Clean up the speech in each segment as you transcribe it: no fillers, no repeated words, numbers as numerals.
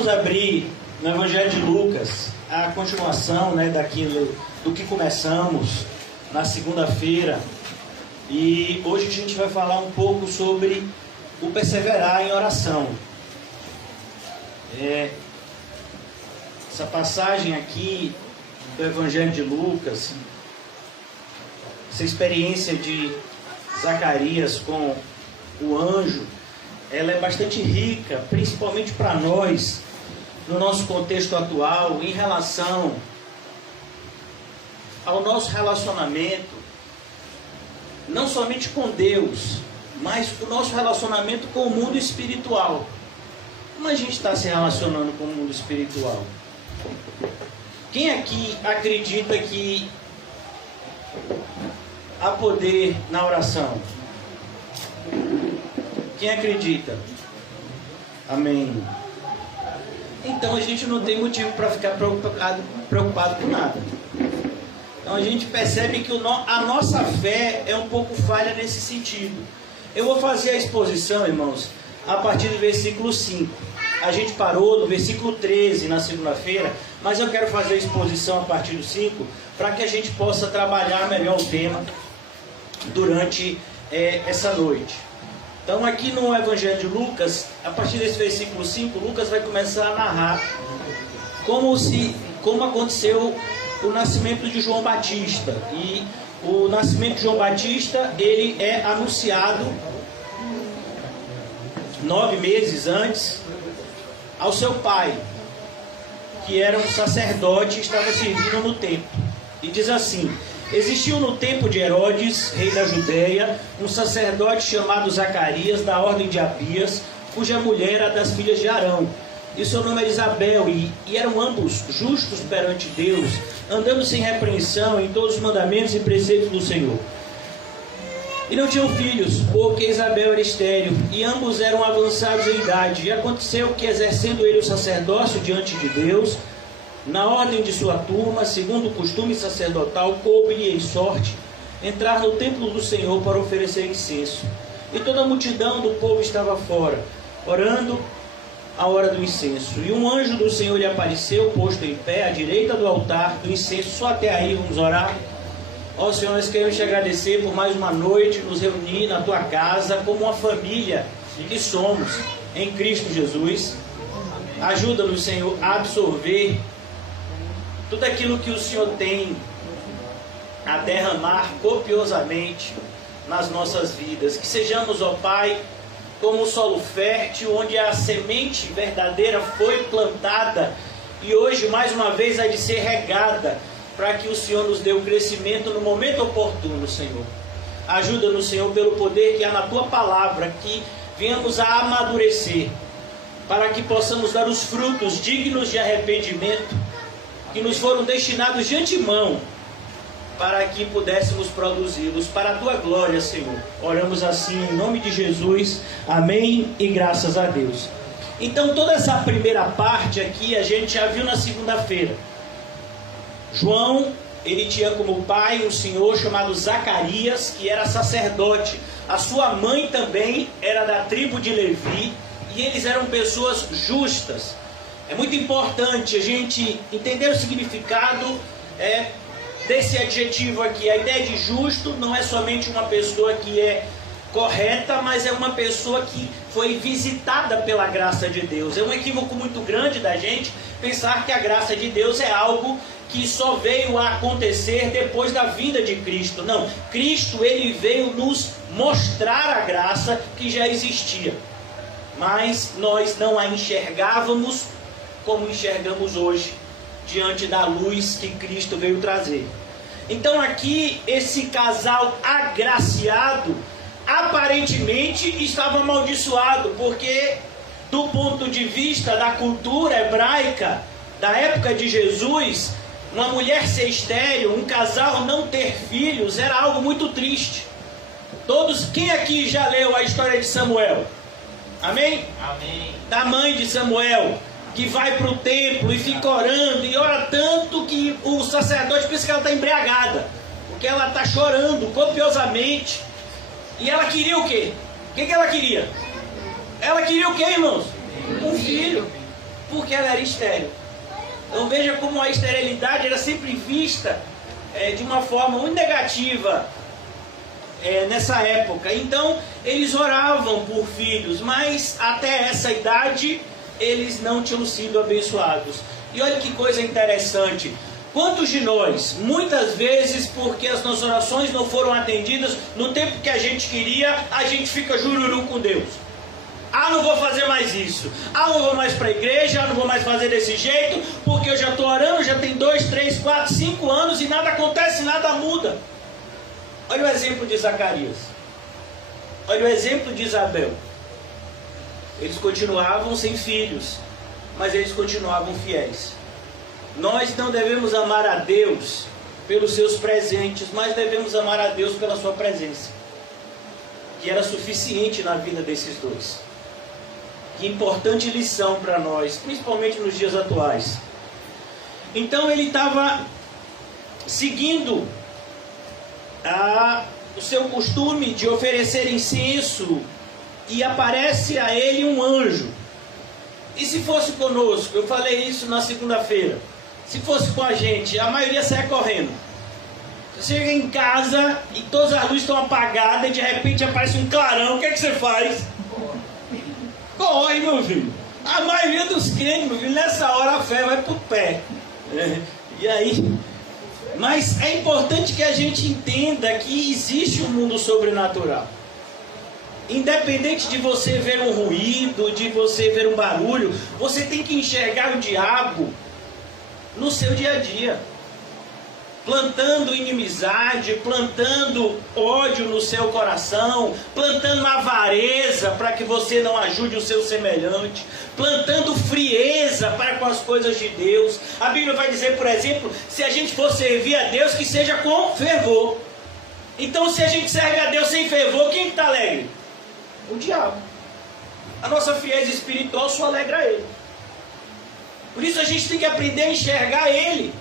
Vamos abrir no Evangelho de Lucas a continuação, daquilo do que começamos na segunda-feira. E hoje a gente vai falar um pouco sobre o perseverar em oração. Essa passagem aqui do Evangelho de Lucas, essa experiência de Zacarias com o anjo, ela é bastante rica, principalmente para nós, no nosso contexto atual, em relação ao nosso relacionamento, não somente com Deus, mas o nosso relacionamento com o mundo espiritual. Como a gente está se relacionando com o mundo espiritual? Quem aqui acredita que há poder na oração? Quem acredita? Amém. Então a gente não tem motivo para ficar preocupado com nada. Então a gente percebe que a nossa fé é um pouco falha nesse sentido. Eu vou fazer a exposição, irmãos, a partir do versículo 5. A gente parou no versículo 13 na segunda-feira, mas eu quero fazer a exposição a partir do 5 para que a gente possa trabalhar melhor o tema durante essa noite. Então aqui no Evangelho de Lucas, a partir desse versículo 5, Lucas vai começar a narrar como aconteceu o nascimento de João Batista. E o nascimento de João Batista, ele é anunciado 9 meses antes ao seu pai, que era um sacerdote e estava servindo no templo. E diz assim: existiu no tempo de Herodes, rei da Judéia, um sacerdote chamado Zacarias, da ordem de Abias, cuja mulher era das filhas de Arão. E seu nome era Isabel, e eram ambos justos perante Deus, andando sem repreensão em todos os mandamentos e preceitos do Senhor. E não tinham filhos, porque Isabel era estéril, e ambos eram avançados em idade. E aconteceu que, exercendo ele o sacerdócio diante de Deus, na ordem de sua turma, segundo o costume sacerdotal, coube-lhe em sorte entrar no templo do Senhor para oferecer incenso. E toda a multidão do povo estava fora, orando a hora do incenso. E um anjo do Senhor lhe apareceu, posto em pé, à direita do altar do incenso. Só até aí, vamos orar. Ó Senhor, nós queremos te agradecer por mais uma noite, nos reunir na tua casa, como uma família que somos em Cristo Jesus. Ajuda-nos, Senhor, a absorver tudo aquilo que o Senhor tem a derramar copiosamente nas nossas vidas. Que sejamos, ó Pai, como o solo fértil, onde a semente verdadeira foi plantada e hoje mais uma vez há de ser regada, para que o Senhor nos dê o crescimento no momento oportuno, Senhor. Ajuda-nos, Senhor, pelo poder que há na Tua Palavra, que venhamos a amadurecer, para que possamos dar os frutos dignos de arrependimento, que nos foram destinados de antemão, para que pudéssemos produzi-los para a Tua glória, Senhor. Oramos assim em nome de Jesus. Amém e graças a Deus. Então toda essa primeira parte aqui a gente já viu na segunda-feira. João, ele tinha como pai um senhor chamado Zacarias, que era sacerdote. A sua mãe também era da tribo de Levi, e eles eram pessoas justas. É muito importante a gente entender o significado desse adjetivo aqui. A ideia de justo não é somente uma pessoa que é correta, mas é uma pessoa que foi visitada pela graça de Deus. É um equívoco muito grande da gente pensar que a graça de Deus é algo que só veio a acontecer depois da vinda de Cristo. Não, Cristo, ele veio nos mostrar a graça que já existia, mas nós não a enxergávamos como enxergamos hoje, diante da luz que Cristo veio trazer. Então aqui, esse casal agraciado, aparentemente estava amaldiçoado, porque do ponto de vista da cultura hebraica, da época de Jesus, uma mulher ser estéril, um casal não ter filhos, era algo muito triste. Quem aqui já leu a história de Samuel? Amém? Amém. Da mãe de Samuel, que vai para o templo e fica orando, e ora tanto que o sacerdote pensa que ela está embriagada, porque ela está chorando copiosamente. E ela queria o quê? O que ela queria? Ela queria o quê, irmãos? Um filho. porque ela era estéril. Então veja como a esterilidade era sempre vista de uma forma muito negativa nessa época. Então eles oravam por filhos, mas até essa idade eles não tinham sido abençoados. E olha que coisa interessante. Quantos de nós, muitas vezes, porque as nossas orações não foram atendidas no tempo que a gente queria, a gente fica jururu com Deus. Ah, não vou fazer mais isso. Ah, não vou mais para a igreja, não vou mais fazer desse jeito, porque eu já estou orando, já tem 2, 3, 4, 5 anos e nada acontece, nada muda. Olha o exemplo de Zacarias. Olha o exemplo de Isabel. Eles continuavam sem filhos, mas eles continuavam fiéis. Nós não devemos amar a Deus pelos seus presentes, mas devemos amar a Deus pela sua presença, que era suficiente na vida desses dois. Que importante lição para nós, principalmente nos dias atuais. Então ele estava seguindo o seu costume de oferecer incenso, e aparece a ele um anjo. E se fosse conosco? Eu falei isso na segunda-feira. Se fosse com a gente, a maioria sai correndo. Você chega em casa e todas as luzes estão apagadas e de repente aparece um clarão, o que é que você faz? Corre, meu filho. A maioria dos crentes, meu filho, nessa hora a fé vai pro pé. E aí? Mas é importante que a gente entenda que existe um mundo sobrenatural. Independente de você ver um ruído, de você ver um barulho, você tem que enxergar o diabo no seu dia a dia, plantando inimizade, plantando ódio no seu coração, plantando avareza para que você não ajude o seu semelhante, plantando frieza para com as coisas de Deus. A Bíblia vai dizer, por exemplo, se a gente for servir a Deus, que seja com fervor. Então, se a gente serve a Deus sem fervor, quem está alegre? O diabo. A nossa frieza espiritual só alegra ele. Por isso a gente tem que aprender a enxergar ele,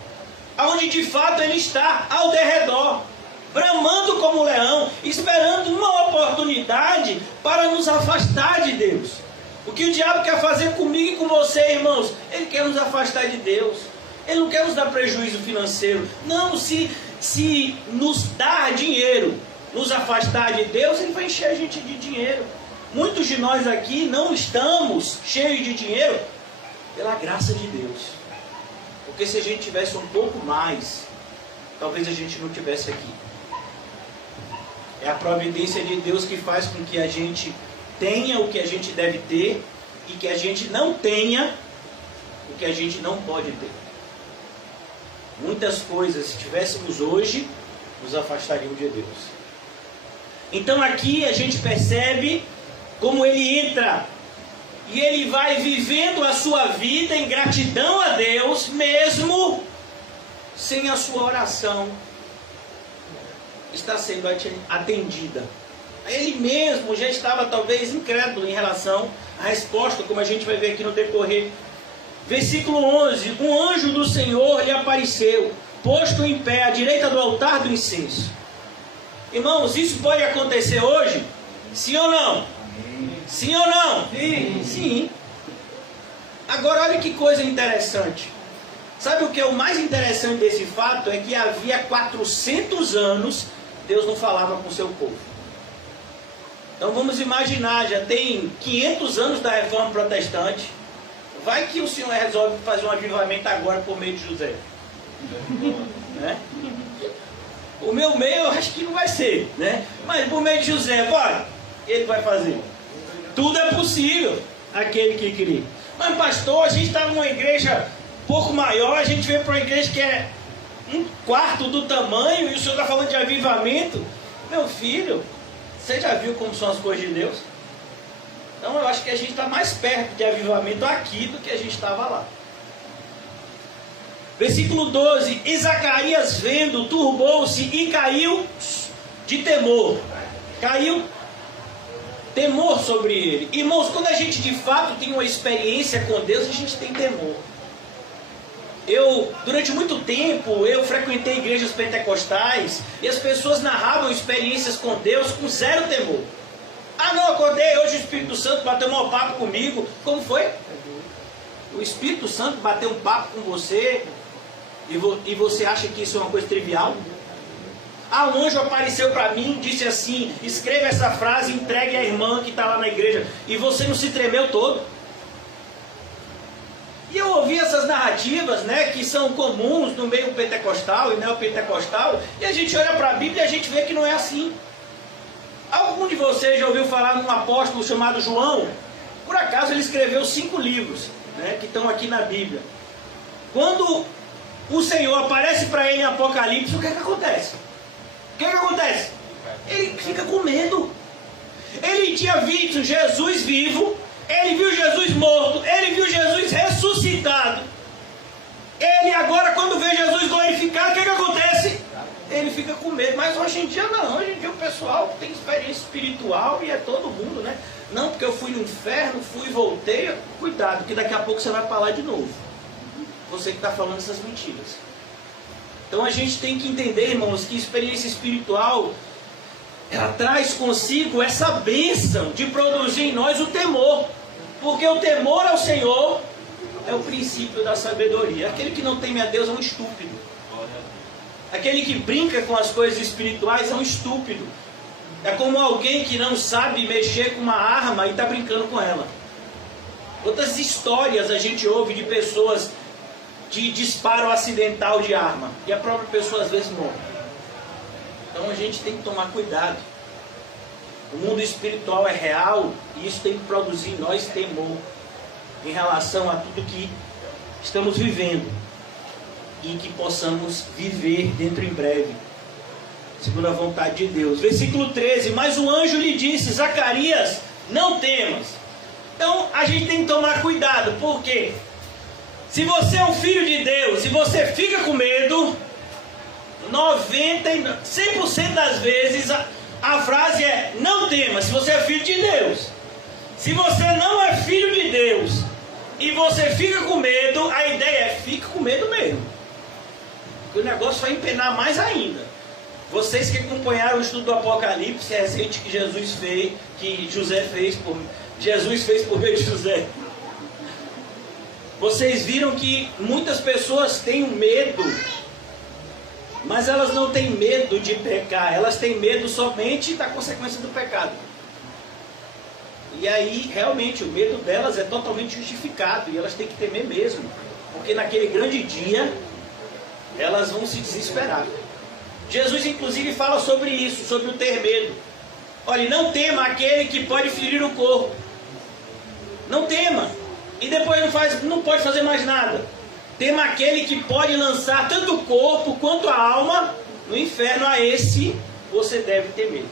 aonde de fato ele está, ao derredor, bramando como um leão, esperando uma oportunidade para nos afastar de Deus. O que o diabo quer fazer comigo e com você, irmãos? Ele quer nos afastar de Deus. Ele não quer nos dar prejuízo financeiro. Não, se nos dar dinheiro, nos afastar de Deus, ele vai encher a gente de dinheiro. Muitos de nós aqui não estamos cheios de dinheiro pela graça de Deus. Porque se a gente tivesse um pouco mais, talvez a gente não tivesse aqui. É a providência de Deus que faz com que a gente tenha o que a gente deve ter e que a gente não tenha o que a gente não pode ter. Muitas coisas, se tivéssemos hoje, nos afastariam de Deus. Então aqui a gente percebe como ele entra e ele vai vivendo a sua vida em gratidão a Deus, mesmo sem a sua oração estar sendo atendida. Ele mesmo já estava talvez incrédulo em relação à resposta, como a gente vai ver aqui no decorrer. Versículo 11: um anjo do Senhor lhe apareceu, posto em pé à direita do altar do incenso. Irmãos, isso pode acontecer hoje? Sim ou não? Sim ou não? Sim. Sim. Agora olha que coisa interessante. Sabe o que é o mais interessante desse fato? É que havia 400 anos Deus não falava com o seu povo. Então vamos imaginar, já tem 500 anos da Reforma Protestante. Vai que o Senhor resolve fazer um avivamento agora por meio de José. Né? O meu meio eu acho que não vai ser, né? Mas por meio de José, bora, ele vai fazer. Tudo é possível, aquele que crê. Mas pastor, a gente está numa igreja um pouco maior, a gente veio para uma igreja que é 1/4 do tamanho e o senhor está falando de avivamento. Meu filho, você já viu como são as coisas de Deus? Então eu acho que a gente está mais perto de avivamento aqui do que a gente estava lá. Versículo 12: e Zacarias vendo, turbou-se e caiu de temor. Caiu temor sobre ele. Irmãos, quando a gente de fato tem uma experiência com Deus, a gente tem temor. Durante muito tempo, eu frequentei igrejas pentecostais e as pessoas narravam experiências com Deus com zero temor. Ah, não, acordei hoje, o Espírito Santo bateu um papo comigo. Como foi? O Espírito Santo bateu um papo com você e você acha que isso é uma coisa trivial? Um anjo apareceu para mim, disse assim: escreva essa frase, entregue à irmã que está lá na igreja. E você não se tremeu todo? E eu ouvi essas narrativas, né, que são comuns no meio pentecostal e neopentecostal, e a gente olha para a Bíblia e a gente vê que não é assim. Algum de vocês já ouviu falar num apóstolo chamado João? Por acaso ele escreveu 5 livros, né, que estão aqui na Bíblia. Quando o Senhor aparece para ele em Apocalipse, o que é que acontece? O que é que acontece? Ele fica com medo. Ele tinha visto Jesus vivo, ele viu Jesus morto, ele viu Jesus ressuscitado. Ele agora, quando vê Jesus glorificado, o que é que acontece? Ele fica com medo. Mas hoje em dia não. Hoje em dia o pessoal tem experiência espiritual e é todo mundo, né? Não, porque eu fui no inferno, fui e voltei. Cuidado, que daqui a pouco você vai para lá de novo. Você que está falando essas mentiras. Então a gente tem que entender, irmãos, que experiência espiritual, ela traz consigo essa bênção de produzir em nós o temor. Porque o temor ao Senhor é o princípio da sabedoria. Aquele que não teme a Deus é um estúpido. Aquele que brinca com as coisas espirituais é um estúpido. É como alguém que não sabe mexer com uma arma e está brincando com ela. Outras histórias a gente ouve de pessoas de disparo acidental de arma. E a própria pessoa às vezes morre. Então a gente tem que tomar cuidado. O mundo espiritual é real e isso tem que produzir em nós temor em relação a tudo que estamos vivendo e que possamos viver dentro em breve, segundo a vontade de Deus. Versículo 13: mas o anjo lhe disse: Zacarias, não temas. Então a gente tem que tomar cuidado, porque se você é um filho de Deus e você fica com medo, 100% das vezes a frase é: não tema, se você é filho de Deus. Se você não é filho de Deus e você fica com medo, a ideia é: fica com medo mesmo, porque o negócio vai empenar mais ainda. Vocês que acompanharam o estudo do Apocalipse recente que Jesus fez por meio de José, vocês viram que muitas pessoas têm medo, mas elas não têm medo de pecar, elas têm medo somente da consequência do pecado. E aí, realmente, o medo delas é totalmente justificado, e elas têm que temer mesmo, porque naquele grande dia, elas vão se desesperar. Jesus, inclusive, fala sobre isso, sobre o ter medo. Olha, não tema aquele que pode ferir o corpo. Não tema. E depois não pode fazer mais nada. Tema aquele que pode lançar tanto o corpo quanto a alma no inferno. A esse você deve temer.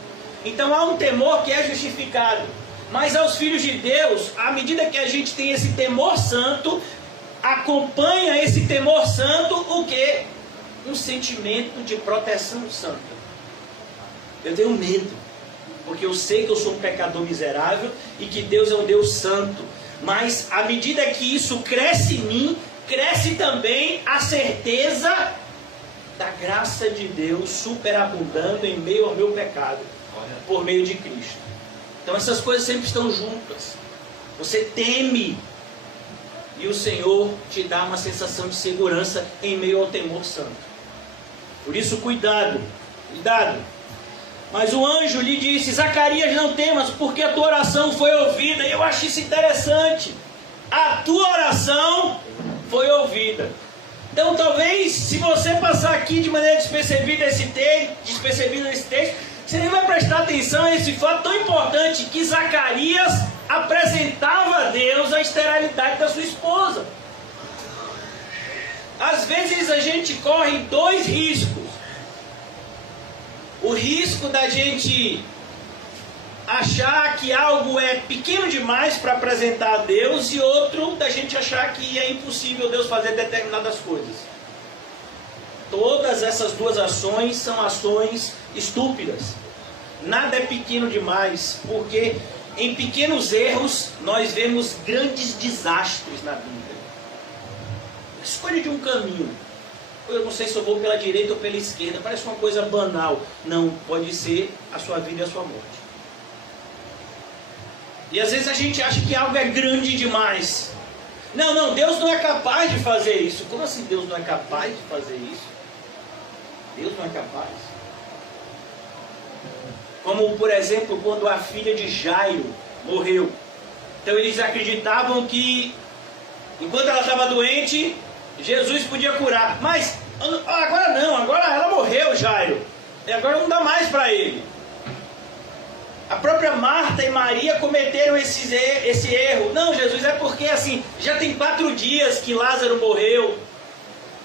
Então há um temor que é justificado. Mas aos filhos de Deus, à medida que a gente tem esse temor santo, acompanha esse temor santo o quê? Um sentimento de proteção santa. Eu tenho medo, porque eu sei que eu sou um pecador miserável e que Deus é um Deus santo. Mas à medida que isso cresce em mim, cresce também a certeza da graça de Deus superabundando em meio ao meu pecado, por meio de Cristo. Então essas coisas sempre estão juntas. Você teme e o Senhor te dá uma sensação de segurança em meio ao temor santo. Por isso, cuidado, cuidado. Mas o anjo lhe disse: Zacarias, não temas, porque a tua oração foi ouvida. E eu acho isso interessante. A tua oração foi ouvida. Então, talvez, se você passar aqui de maneira despercebida nesse texto, você nem vai prestar atenção a esse fato tão importante, que Zacarias apresentava a Deus a esterilidade da sua esposa. Às vezes a gente corre 2 riscos. O risco da gente achar que algo é pequeno demais para apresentar a Deus, e outro da gente achar que é impossível Deus fazer determinadas coisas. Todas essas 2 ações são ações estúpidas. Nada é pequeno demais, porque em pequenos erros nós vemos grandes desastres na Bíblia. Escolha de um caminho. Eu não sei se eu vou pela direita ou pela esquerda. Parece uma coisa banal. Não, pode ser a sua vida e a sua morte. E às vezes a gente acha que algo é grande demais. Não, Deus não é capaz de fazer isso. Como assim Deus não é capaz de fazer isso? Deus não é capaz. Como, por exemplo, quando a filha de Jairo morreu. Então eles acreditavam que, enquanto ela estava doente, Jesus podia curar. Mas agora não, agora ela morreu, Jairo. E agora não dá mais para ele. A própria Marta e Maria cometeram esse erro. Não, Jesus, é porque assim, já tem 4 dias que Lázaro morreu.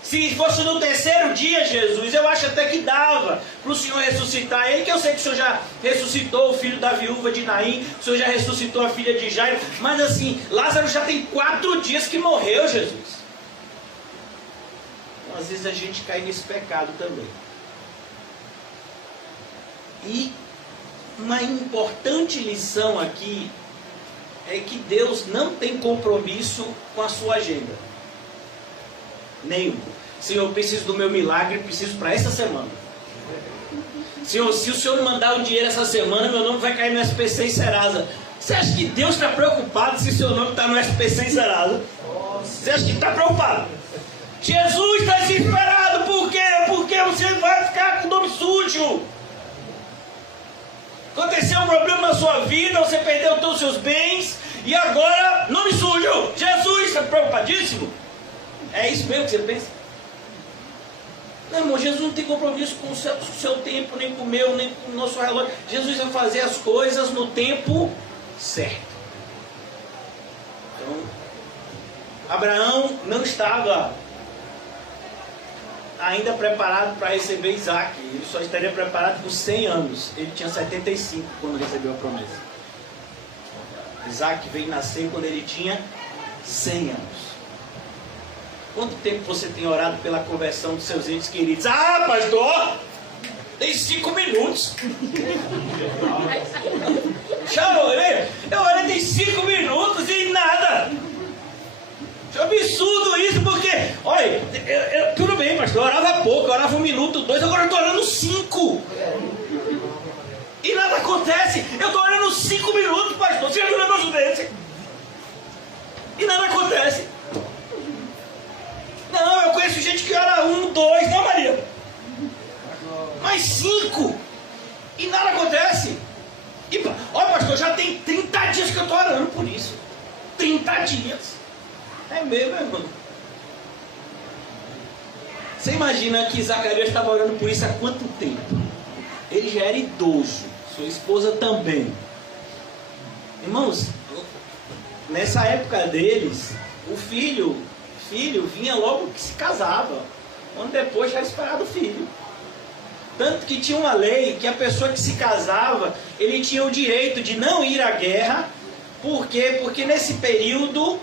Se fosse no 3º dia, Jesus, eu acho até que dava para o Senhor ressuscitar ele, que eu sei que o Senhor já ressuscitou o filho da viúva de Naim, o Senhor já ressuscitou a filha de Jairo, mas assim, Lázaro já tem 4 dias que morreu, Jesus. Então, às vezes a gente cai nesse pecado também. E uma importante lição aqui é que Deus não tem compromisso com a sua agenda. Nenhum. Senhor, eu preciso do meu milagre, preciso para essa semana. Senhor, se o Senhor me mandar o dinheiro essa semana, meu nome vai cair no SPC em Serasa. Você acha que Deus está preocupado se seu nome está no SPC em Serasa? Você acha que está preocupado? Jesus está desesperado, por quê? Porque você vai ficar com o nome sujo. Aconteceu um problema na sua vida, você perdeu todos os seus bens, e agora, nome sujo. Jesus está preocupadíssimo? É isso mesmo que você pensa? Não, irmão, Jesus não tem compromisso com o seu tempo, nem com o meu, nem com o nosso relógio. Jesus vai fazer as coisas no tempo certo. Então, Abraão não estava ainda preparado para receber Isaac. Ele só estaria preparado por 100 anos. Ele tinha 75 quando recebeu a promessa. Isaac veio nascer quando ele tinha 100 anos. Quanto tempo você tem orado pela conversão dos seus entes queridos? Ah, pastor, tem 5 minutos. Já orei? Eu orei tem 5 minutos e nada. É absurdo isso, porque, olha, tudo bem, pastor, eu orava pouco, eu orava 1 minuto, 2, agora eu estou orando 5. E nada acontece. Eu estou orando 5 minutos, pastor, você já viu um negócio desse? E nada acontece. Não, eu conheço gente que ora 1, 2, não, Maria? Mais 5. E nada acontece. E, olha, pastor, já tem 30 dias que eu estou orando por isso. 30 dias. É mesmo, irmão. Você imagina que Zacarias estava orando por isso há quanto tempo? Ele já era idoso. Sua esposa também. Irmãos, nessa época deles, o filho vinha logo que se casava. Um ano depois já era esperado o filho. Tanto que tinha uma lei que a pessoa que se casava, ele tinha o direito de não ir à guerra. Por quê? Porque nesse período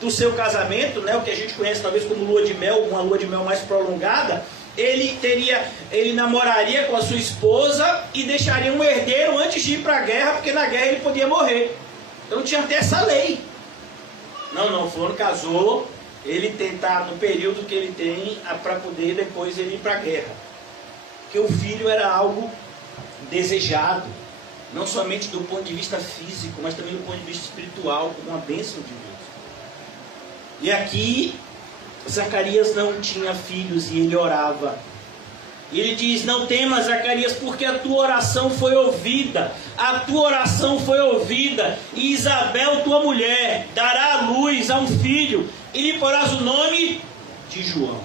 do seu casamento, né, o que a gente conhece talvez como lua de mel, uma lua de mel mais prolongada, ele namoraria com a sua esposa e deixaria um herdeiro antes de ir para a guerra, porque na guerra ele podia morrer. Então tinha até essa lei. Não, fulano casou, ele tentar no período que ele tem para poder depois ele ir para a guerra. Porque o filho era algo desejado, não somente do ponto de vista físico, mas também do ponto de vista espiritual, como uma bênção de Deus. E aqui, Zacarias não tinha filhos e ele orava. E ele diz: não temas, Zacarias, porque a tua oração foi ouvida. A tua oração foi ouvida. E Isabel, tua mulher, dará à luz a um filho. E lhe porás o nome de João.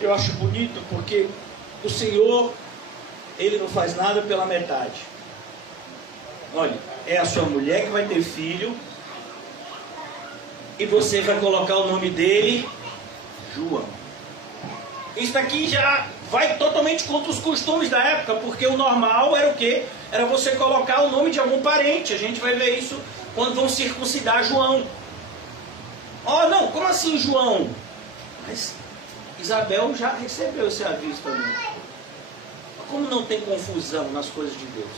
Eu acho bonito porque o Senhor, Ele não faz nada pela metade. Olha, é a sua mulher que vai ter filho. E você vai colocar o nome dele, João. Isso aqui já vai totalmente contra os costumes da época, porque o normal era o quê? Era você colocar o nome de algum parente. A gente vai ver isso quando vão circuncidar João. Oh, não, como assim João? Mas Isabel já recebeu esse aviso também. Como não tem confusão nas coisas de Deus?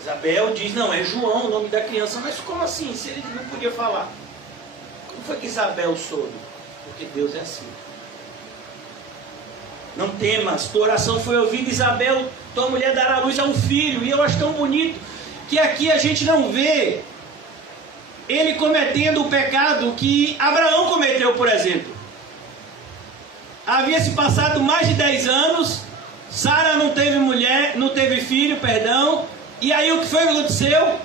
Isabel diz: não, é João o nome da criança. Mas como assim? Se ele não podia falar. Como foi que Isabel soube? Porque Deus é assim. Não temas, tua oração foi ouvida, Isabel, tua mulher dará à luz a um filho. E eu acho tão bonito que aqui a gente não vê ele cometendo o pecado que Abraão cometeu, por exemplo. Havia se passado mais de 10 anos, Sara não teve mulher, não teve filho, perdão. E aí o que foi que aconteceu?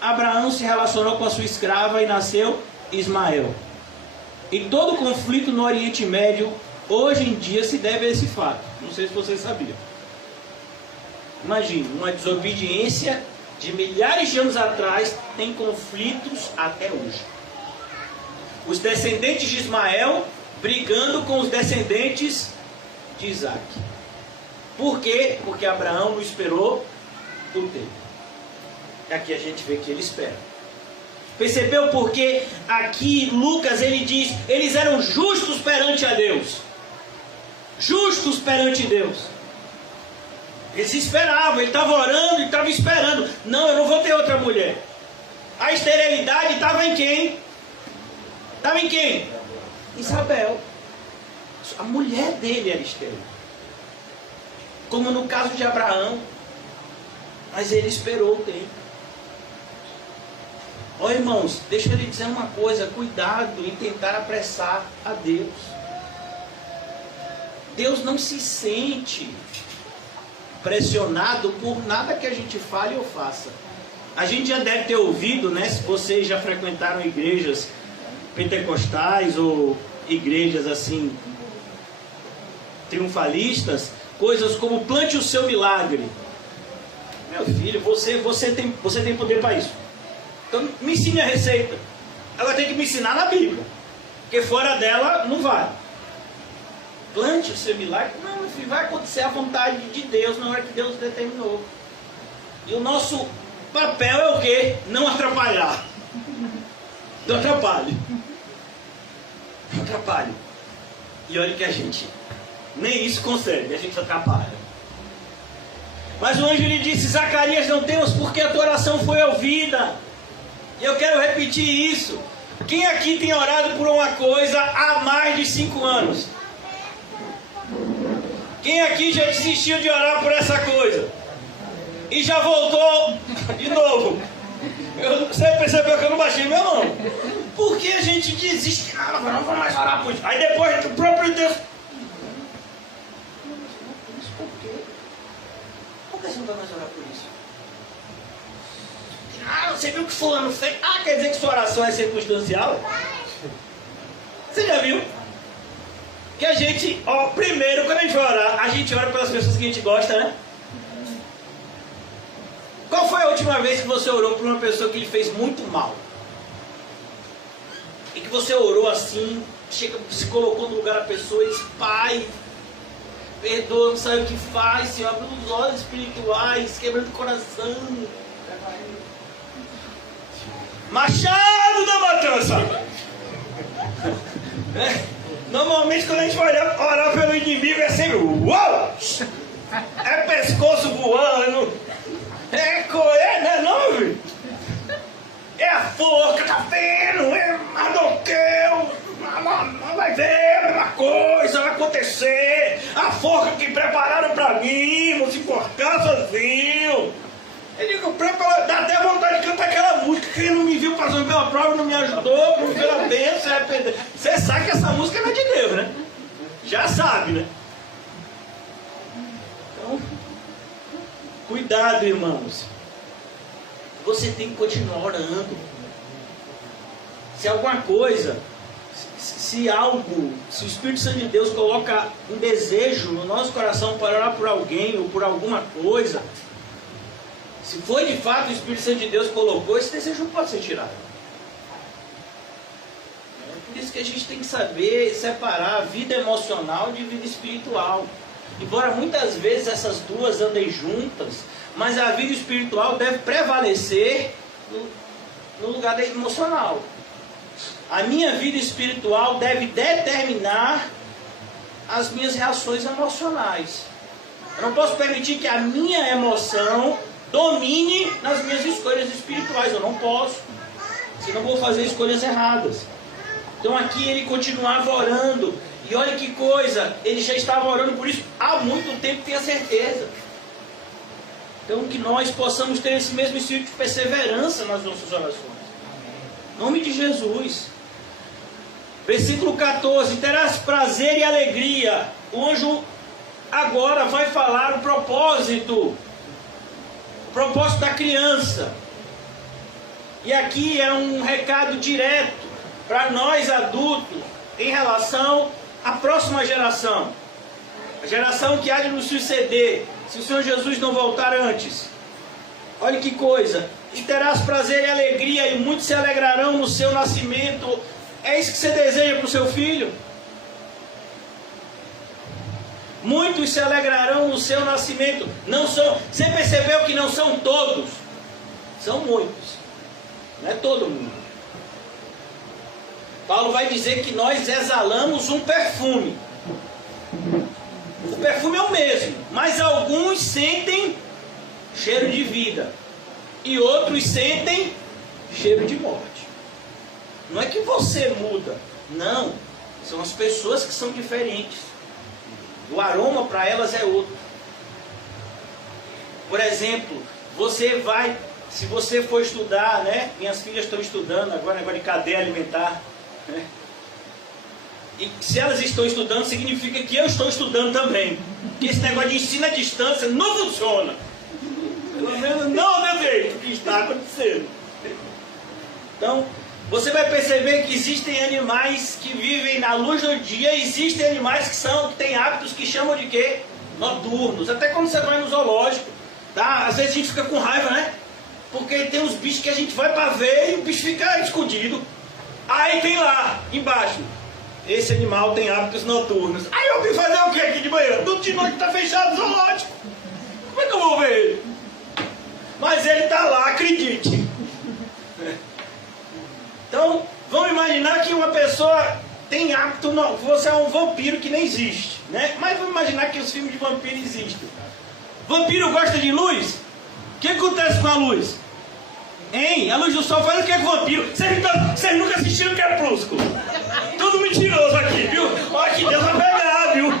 Abraão se relacionou com a sua escrava e nasceu Ismael. E todo conflito no Oriente Médio, hoje em dia, se deve a esse fato. Não sei se vocês sabiam. Imagine, uma desobediência de milhares de anos atrás tem conflitos até hoje. Os descendentes de Ismael brigando com os descendentes de Isaac. Por quê? Porque Abraão não esperou o tempo. E aqui a gente vê que ele espera. Percebeu porque aqui Lucas ele diz, eles eram justos perante a Deus. Justos perante Deus. Eles esperavam, ele estava orando, ele estava esperando. Não, eu não vou ter outra mulher. A esterilidade estava em quem? Estava em quem? Isabel. A mulher dele era estéril. Como no caso de Abraão. Mas ele esperou o tempo. Ó irmãos, deixa eu lhe dizer uma coisa. Cuidado em tentar apressar a Deus. Deus não se sente pressionado por nada que a gente fale ou faça. A gente já deve ter ouvido, né? Se vocês já frequentaram igrejas pentecostais ou igrejas assim triunfalistas, coisas como plante o seu milagre. Meu filho, você tem poder para isso. Então me ensine a receita. Ela tem que me ensinar na Bíblia, porque fora dela não vale. Plante o seu milagre. Não, meu filho, vai acontecer a vontade de Deus na hora que Deus determinou. E o nosso papel é o quê? Não atrapalhar. Não atrapalhe. Não atrapalhe. E olha que a gente nem isso consegue, a gente atrapalha. Mas o anjo lhe disse: Zacarias, não temas, porque a tua oração foi ouvida. E eu quero repetir isso. Quem aqui tem orado por uma coisa há mais de 5 anos? Quem aqui já desistiu de orar por essa coisa? E já voltou de novo? Você percebeu que eu não baixei minha mão? Por que a gente desiste? Ah, não vou mais orar por isso. Aí depois o próprio Deus... Por quê? Por que você não vai mais orar por isso? Ah, você viu que fulano fez? Ah, quer dizer que sua oração é circunstancial? Você já viu? Que a gente, ó, primeiro, quando a gente vai orar, a gente ora pelas pessoas que a gente gosta, né? Qual foi a última vez que você orou por uma pessoa que lhe fez muito mal? E que você orou assim, se colocou no lugar da pessoa e disse: Pai, perdoa, não sabe o que faz, Senhor, abre os olhos espirituais, quebrando o coração. Machado da matança! Normalmente quando a gente vai orar pelo inimigo é sempre uau! É pescoço voando, né não, filho? É a forca, tá vendo? É Mardoqueu, vai ver a mesma coisa, vai acontecer. A forca que prepararam pra mim, vou se enforcar sozinho. Eu digo, dá até vontade de cantar aquela música. Quem não me viu passando pela prova, não me ajudou, não viu a bênção, você sabe que essa música não é de Deus, né? Já sabe, né? Então, cuidado, irmãos. Você tem que continuar orando. Se alguma coisa, se o Espírito Santo de Deus coloca um desejo no nosso coração para orar por alguém ou por alguma coisa, se foi de fato o Espírito Santo de Deus colocou, esse desejo não pode ser tirado. É por isso que a gente tem que saber separar a vida emocional de vida espiritual. Embora muitas vezes essas duas andem juntas, mas a vida espiritual deve prevalecer no lugar da emocional. A minha vida espiritual deve determinar as minhas reações emocionais. Eu não posso permitir que a minha emoção domine nas minhas escolhas espirituais. Eu não posso, senão vou fazer escolhas erradas. Então aqui ele continuava orando. E olha que coisa, ele já estava orando por isso há muito tempo, tenha certeza. Então que nós possamos ter esse mesmo espírito de perseverança nas nossas orações. Em nome de Jesus. Versículo 14. Terás prazer e alegria. O anjo agora vai falar o propósito da criança. E aqui é um recado direto para nós adultos em relação à próxima geração. A geração que há de nos suceder, se o Senhor Jesus não voltar antes. Olha que coisa. E terás prazer e alegria, e muitos se alegrarão no seu nascimento. É isso que você deseja para o seu filho? Muitos se alegrarão no seu nascimento. Não são, você percebeu que não são todos? São muitos. Não é todo mundo. Paulo vai dizer que nós exalamos um perfume. O perfume é o mesmo, mas alguns sentem cheiro de vida e outros sentem cheiro de morte. Não é que você muda, não. São as pessoas que são diferentes. O aroma para elas é outro. Por exemplo, se você for estudar, né? Minhas filhas estão estudando agora de cadeia alimentar, né? E se elas estão estudando, significa que eu estou estudando também. Porque esse negócio de ensino à distância não funciona. Pelo menos não deu jeito o que está acontecendo. Então, você vai perceber que existem animais que vivem na luz do dia, existem animais que têm hábitos que chamam de quê? Noturnos. Até quando você vai no zoológico, tá? Às vezes a gente fica com raiva, né? Porque tem uns bichos que a gente vai para ver e o bicho fica escondido. Aí tem lá, embaixo, esse animal tem hábitos noturnos. Aí eu vim fazer o que aqui de manhã? De noite está fechado o zoológico. Como é que eu vou ver ele? Mas ele está lá, acredite. Então, vamos imaginar que uma pessoa tem hábito, você é um vampiro que nem existe, né? Mas vamos imaginar que os filmes de vampiro existem. Vampiro gosta de luz? O que acontece com a luz? Hein? A luz do sol faz o que com o vampiro? Vocês nunca assistiram Crepúsculo? Tudo mentiroso aqui, viu? Olha que Deus vai pegar, viu?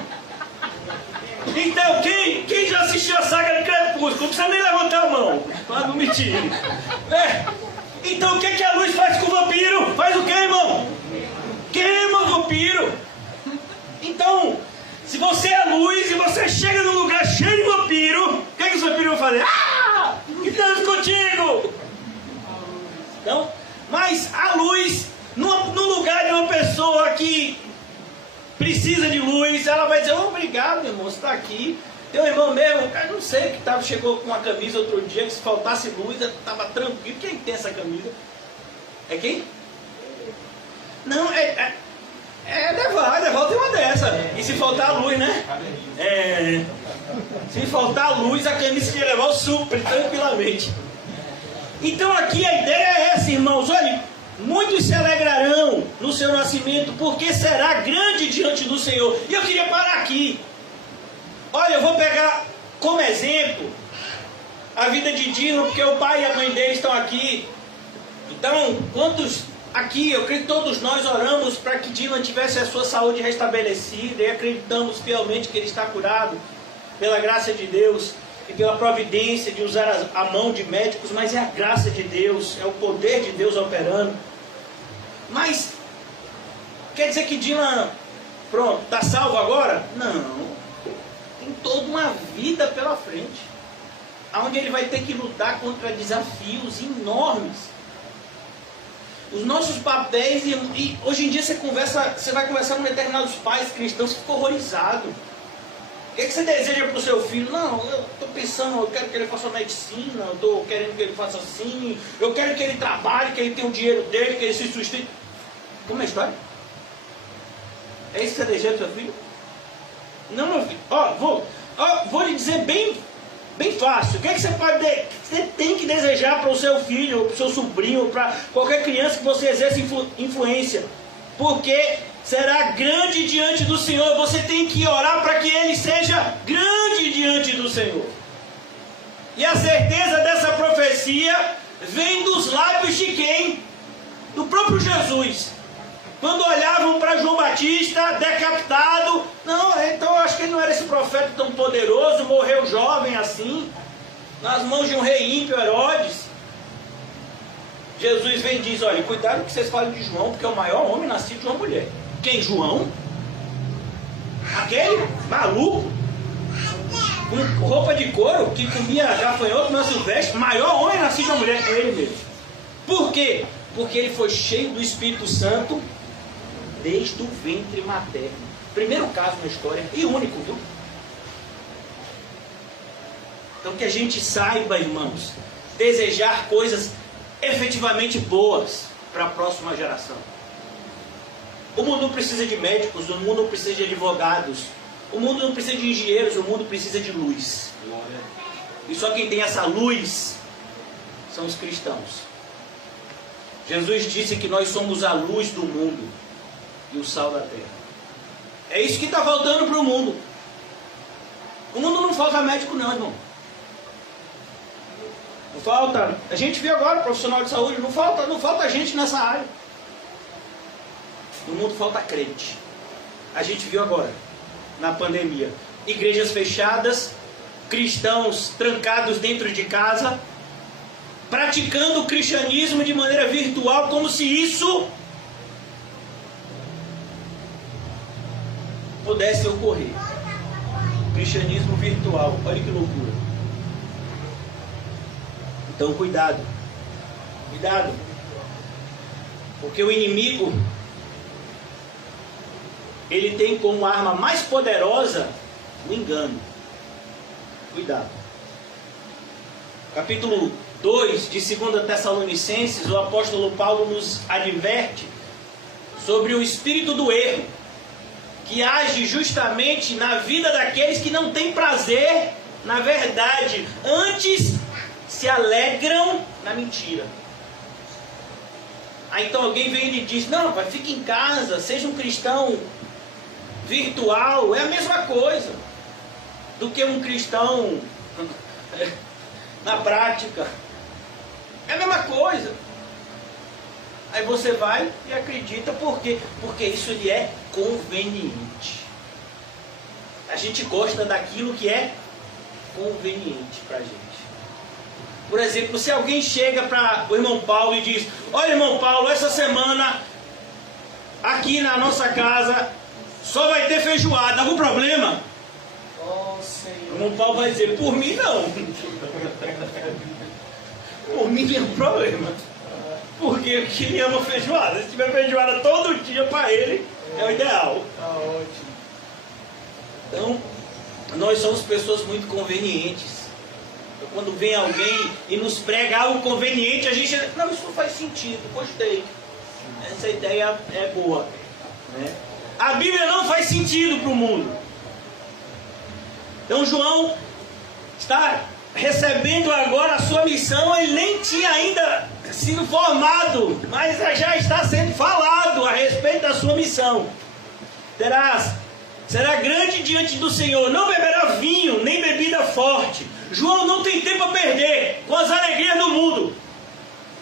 Então, quem já assistiu a saga de Crepúsculo? Não precisa nem levantar a mão, para não mentir. Então, o que a luz faz com o vampiro? Faz o que, irmão? Queima o vampiro. Então, se você é luz e você chega num lugar cheio de vampiro, o que os vampiros vão fazer? Ah! Que Deus contigo! Então, mas a luz, no lugar de uma pessoa que precisa de luz, ela vai dizer, obrigado, meu irmão, você está aqui. Tem um irmão meu, eu não sei, que chegou com uma camisa outro dia, que se faltasse luz, estava tranquilo. Quem tem essa camisa? É quem? Não, Deval tem uma dessa. E se faltar luz, né? Se faltar luz, a camisa que ia levar o supre tranquilamente. Então aqui a ideia é essa, irmãos. Olha, muitos se alegrarão no seu nascimento, porque será grande diante do Senhor. E eu queria parar aqui. Olha, eu vou pegar como exemplo a vida de Dino, porque o pai e a mãe dele estão aqui. Então, quantos aqui, eu creio que todos nós oramos para que Dino tivesse a sua saúde restabelecida, e acreditamos fielmente que ele está curado pela graça de Deus e pela providência de usar a mão de médicos, mas é a graça de Deus, é o poder de Deus operando. Mas quer dizer que Dino, pronto, está salvo agora? Não. Tem toda uma vida pela frente, onde ele vai ter que lutar contra desafios enormes. Os nossos papéis, e hoje em dia você vai conversar com determinados pais cristãos que ficam horrorizados. O que você deseja para o seu filho? Não, eu estou pensando, eu quero que ele faça medicina, eu estou querendo que ele faça assim, eu quero que ele trabalhe, que ele tenha o dinheiro dele, que ele se sustente. Como é a história? É isso que você deseja para o seu filho? Não, meu filho. Vou lhe dizer bem fácil. O que você tem que desejar para o seu filho, para o seu sobrinho, para qualquer criança que você exerça influência? Porque será grande diante do Senhor. Você tem que orar para que ele seja grande diante do Senhor. E a certeza dessa profecia vem dos lábios de quem? Do próprio Jesus. Quando olhavam para João Batista decapitado, não, então eu acho que ele não era esse profeta tão poderoso, morreu jovem assim, nas mãos de um rei ímpio, Herodes. Jesus vem e diz, olha, cuidado que vocês falam de João, porque é o maior homem nascido de uma mulher. Quem? João? Aquele maluco, com roupa de couro, que comia gafanhoto nas vestes, maior homem nascido de uma mulher, é ele mesmo. Por quê? Porque ele foi cheio do Espírito Santo desde o ventre materno. Primeiro caso na história, e único, viu? Então que a gente saiba, irmãos, desejar coisas efetivamente boas para a próxima geração. O mundo não precisa de médicos, o mundo não precisa de advogados, o mundo não precisa de engenheiros, o mundo precisa de luz. E só quem tem essa luz são os cristãos. Jesus disse que nós somos a luz do mundo e o sal da terra. É isso que está faltando para o mundo. O mundo não falta médico não, irmão. Não falta. A gente viu agora profissional de saúde, não falta gente nessa área. No mundo falta crente. A gente viu agora, na pandemia, igrejas fechadas, cristãos trancados dentro de casa, praticando o cristianismo de maneira virtual, como se isso pudesse ocorrer. Cristianismo virtual, olha que loucura. Então cuidado, cuidado, porque o inimigo, ele tem como arma mais poderosa o engano. Cuidado. Capítulo 2 de 2 Tessalonicenses, o apóstolo Paulo nos adverte sobre o espírito do erro, que age justamente na vida daqueles que não têm prazer na verdade, antes se alegram na mentira. Aí então alguém vem e lhe diz, não, pai, fique em casa, seja um cristão virtual, é a mesma coisa do que um cristão na prática. É a mesma coisa. Aí você vai e acredita, por quê? Porque isso lhe é conveniente. A gente gosta daquilo que é conveniente para a gente. Por exemplo, se alguém chega para o irmão Paulo e diz, olha irmão Paulo, essa semana aqui na nossa casa só vai ter feijoada, algum problema? O irmão Paulo vai dizer, por mim não. Por mim nenhum problema. Porque ele ama feijoada. Se tiver feijoada todo dia para ele, é o ideal. Então, nós somos pessoas muito convenientes. Então, quando vem alguém e nos prega algo conveniente, a gente... Não, isso não faz sentido, gostei. Essa ideia é boa. Né? A Bíblia não faz sentido para o mundo. Então, João está recebendo agora a sua missão. Ele nem tinha ainda sido formado, mas já está sendo falado a respeito da sua missão. Será grande diante do Senhor, não beberá vinho, nem bebida forte. João não tem tempo a perder com as alegrias do mundo.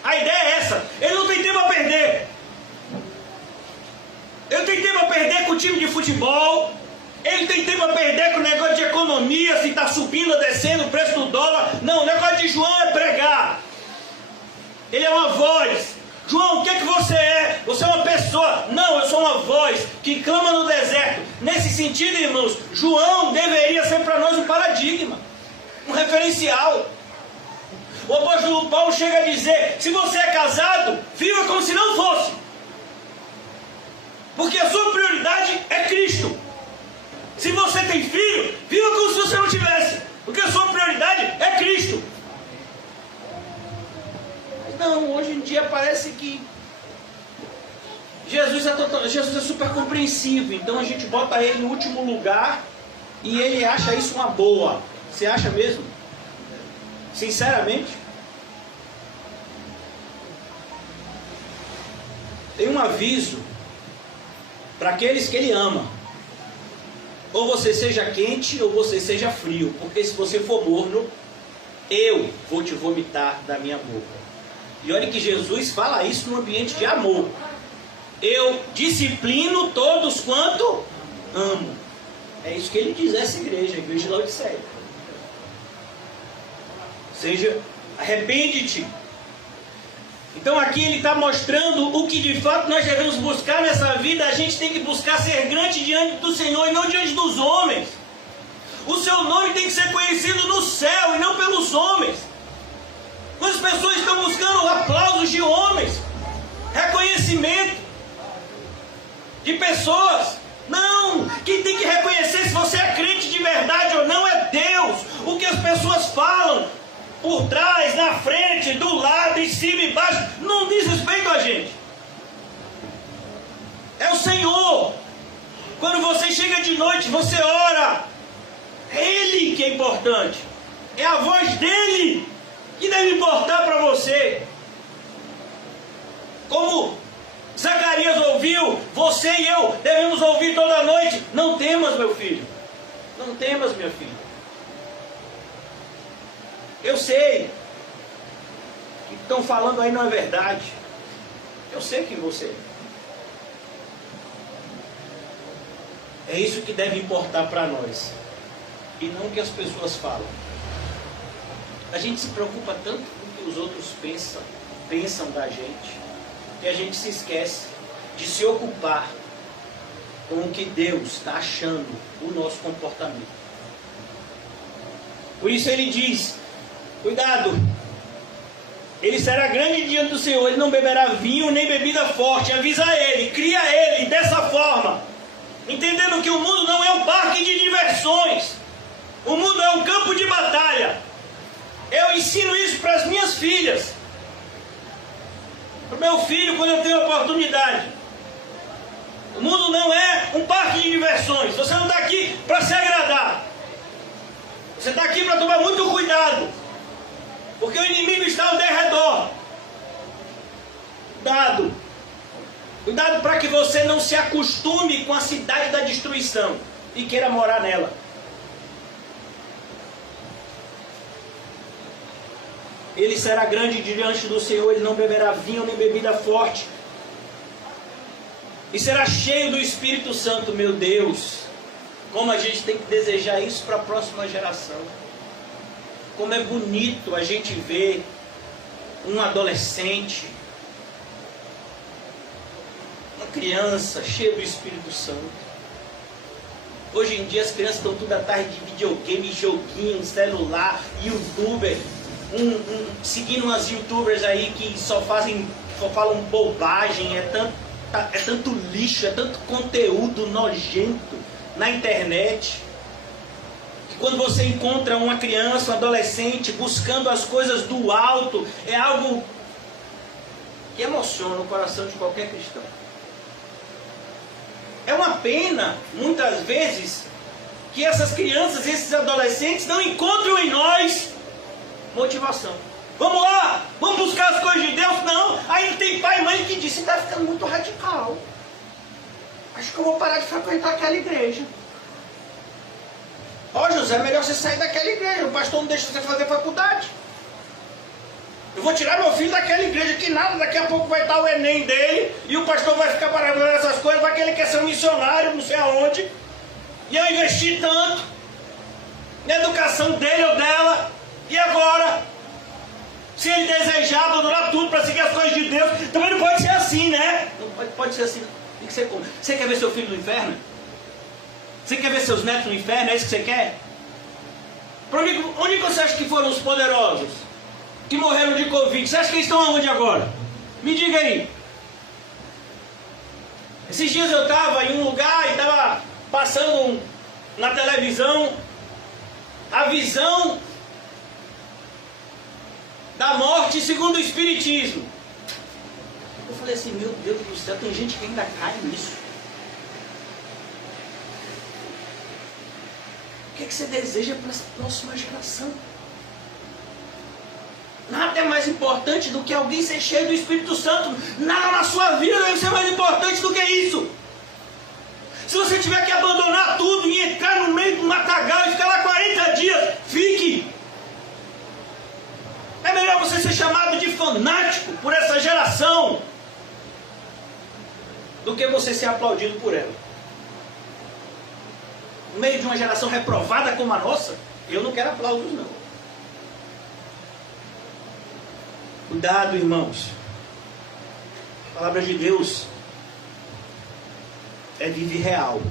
A ideia é essa, ele não tem tempo a perder. Ele tem tempo a perder com o time de futebol. Ele tem tempo a perder com o negócio de economia, se está subindo ou descendo o preço do dólar. Não, o negócio de João é pregar. Ele é uma voz. João, o que é que você é? Você é uma pessoa. Não, eu sou uma voz que clama no deserto. Nesse sentido, irmãos, João deveria ser para nós um paradigma, um referencial. O apóstolo Paulo chega a dizer, se você é casado, viva como se não fosse. Porque a sua prioridade é Cristo. Se você tem filho, viva como se você não tivesse. Porque a sua prioridade é Cristo. Não, hoje em dia parece que Jesus é super compreensivo. Então a gente bota ele no último lugar e ele acha isso uma boa. Você acha mesmo? Sinceramente? Tem um aviso para aqueles que ele ama. Ou você seja quente ou você seja frio. Porque se você for morno, eu vou te vomitar da minha boca. E olha que Jesus fala isso no ambiente de amor. Eu disciplino todos quanto amo. É isso que ele diz a essa igreja, a igreja de Laodiceia. Ou seja, arrepende-te. Então aqui ele está mostrando o que de fato nós devemos buscar nessa vida. A gente tem que buscar ser grande diante do Senhor e não diante dos homens. O seu nome tem que ser conhecido no céu e não pelos homens. As pessoas estão buscando aplausos de homens, reconhecimento de pessoas. Não, quem tem que reconhecer se você é crente de verdade ou não é Deus. O que as pessoas falam por trás, na frente, do lado, em cima e embaixo, não diz respeito a gente. É o Senhor. Quando você chega de noite, você ora. É Ele que é importante. É a voz dEle que deve importar para você. Como Zacarias ouviu, você e eu devemos ouvir toda noite. Não temas, meu filho. Não temas, minha filha. Eu sei que estão falando aí não é verdade. Eu sei que você. É isso que deve importar para nós. E não o que as pessoas falam. A gente se preocupa tanto com o que os outros pensam da gente, que a gente se esquece de se ocupar com o que Deus está achando o nosso comportamento. Por isso ele diz, cuidado, ele será grande diante do Senhor, ele não beberá vinho nem bebida forte, avisa ele, cria ele dessa forma, entendendo que o mundo não é um parque de diversões, o mundo é um campo de batalha. Eu ensino isso para as minhas filhas, para o meu filho quando eu tenho oportunidade. O mundo não é um parque de diversões. Você não está aqui para se agradar. Você está aqui para tomar muito cuidado, porque o inimigo está ao derredor. Cuidado para que você não se acostume com a cidade da destruição e queira morar nela. Ele será grande diante do Senhor, ele não beberá vinho nem bebida forte. E será cheio do Espírito Santo, meu Deus. Como a gente tem que desejar isso para a próxima geração. Como é bonito a gente ver um adolescente, uma criança cheia do Espírito Santo. Hoje em dia as crianças estão tudo atrás de videogame, joguinho, celular, youtuber. Seguindo umas youtubers aí que só falam bobagem, é tanto lixo, é tanto conteúdo nojento na internet, que quando você encontra uma criança, um adolescente buscando as coisas do alto, é algo que emociona o coração de qualquer cristão. É uma pena, muitas vezes, que essas crianças, esses adolescentes não encontram em nós motivação. Vamos lá, vamos buscar as coisas de Deus. Não, aí tem pai e mãe que diz, você está ficando muito radical, acho que eu vou parar de frequentar aquela igreja. Ó José, é melhor você sair daquela igreja, o pastor não deixa você fazer faculdade. Eu vou tirar meu filho daquela igreja, que nada, daqui a pouco vai estar o Enem dele, e o pastor vai ficar parando essas coisas, vai que ele quer ser um missionário, não sei aonde, e eu investi tanto na educação dele ou dela. E agora, se ele desejar abandonar tudo para seguir as coisas de Deus, também não pode ser assim, né? Não pode ser assim. Tem que ser como? Você quer ver seu filho no inferno? Você quer ver seus netos no inferno? É isso que você quer? Onde você acha que foram os poderosos que morreram de Covid? Você acha que eles estão aonde agora? Me diga aí. Esses dias eu estava em um lugar e estava passando na televisão a visão da morte segundo o Espiritismo. Eu falei assim, meu Deus do céu, tem gente que ainda cai nisso. O que é que você deseja para essa próxima geração? Nada é mais importante do que alguém ser cheio do Espírito Santo. Nada na sua vida deve ser mais importante do que isso. Se você tiver que abandonar tudo e entrar no meio do matagal e ficar lá 40 dias, fique. É melhor você ser chamado de fanático por essa geração do que você ser aplaudido por ela. No meio de uma geração reprovada como a nossa, eu não quero aplausos não. Cuidado, irmãos. A palavra de Deus é viva e real.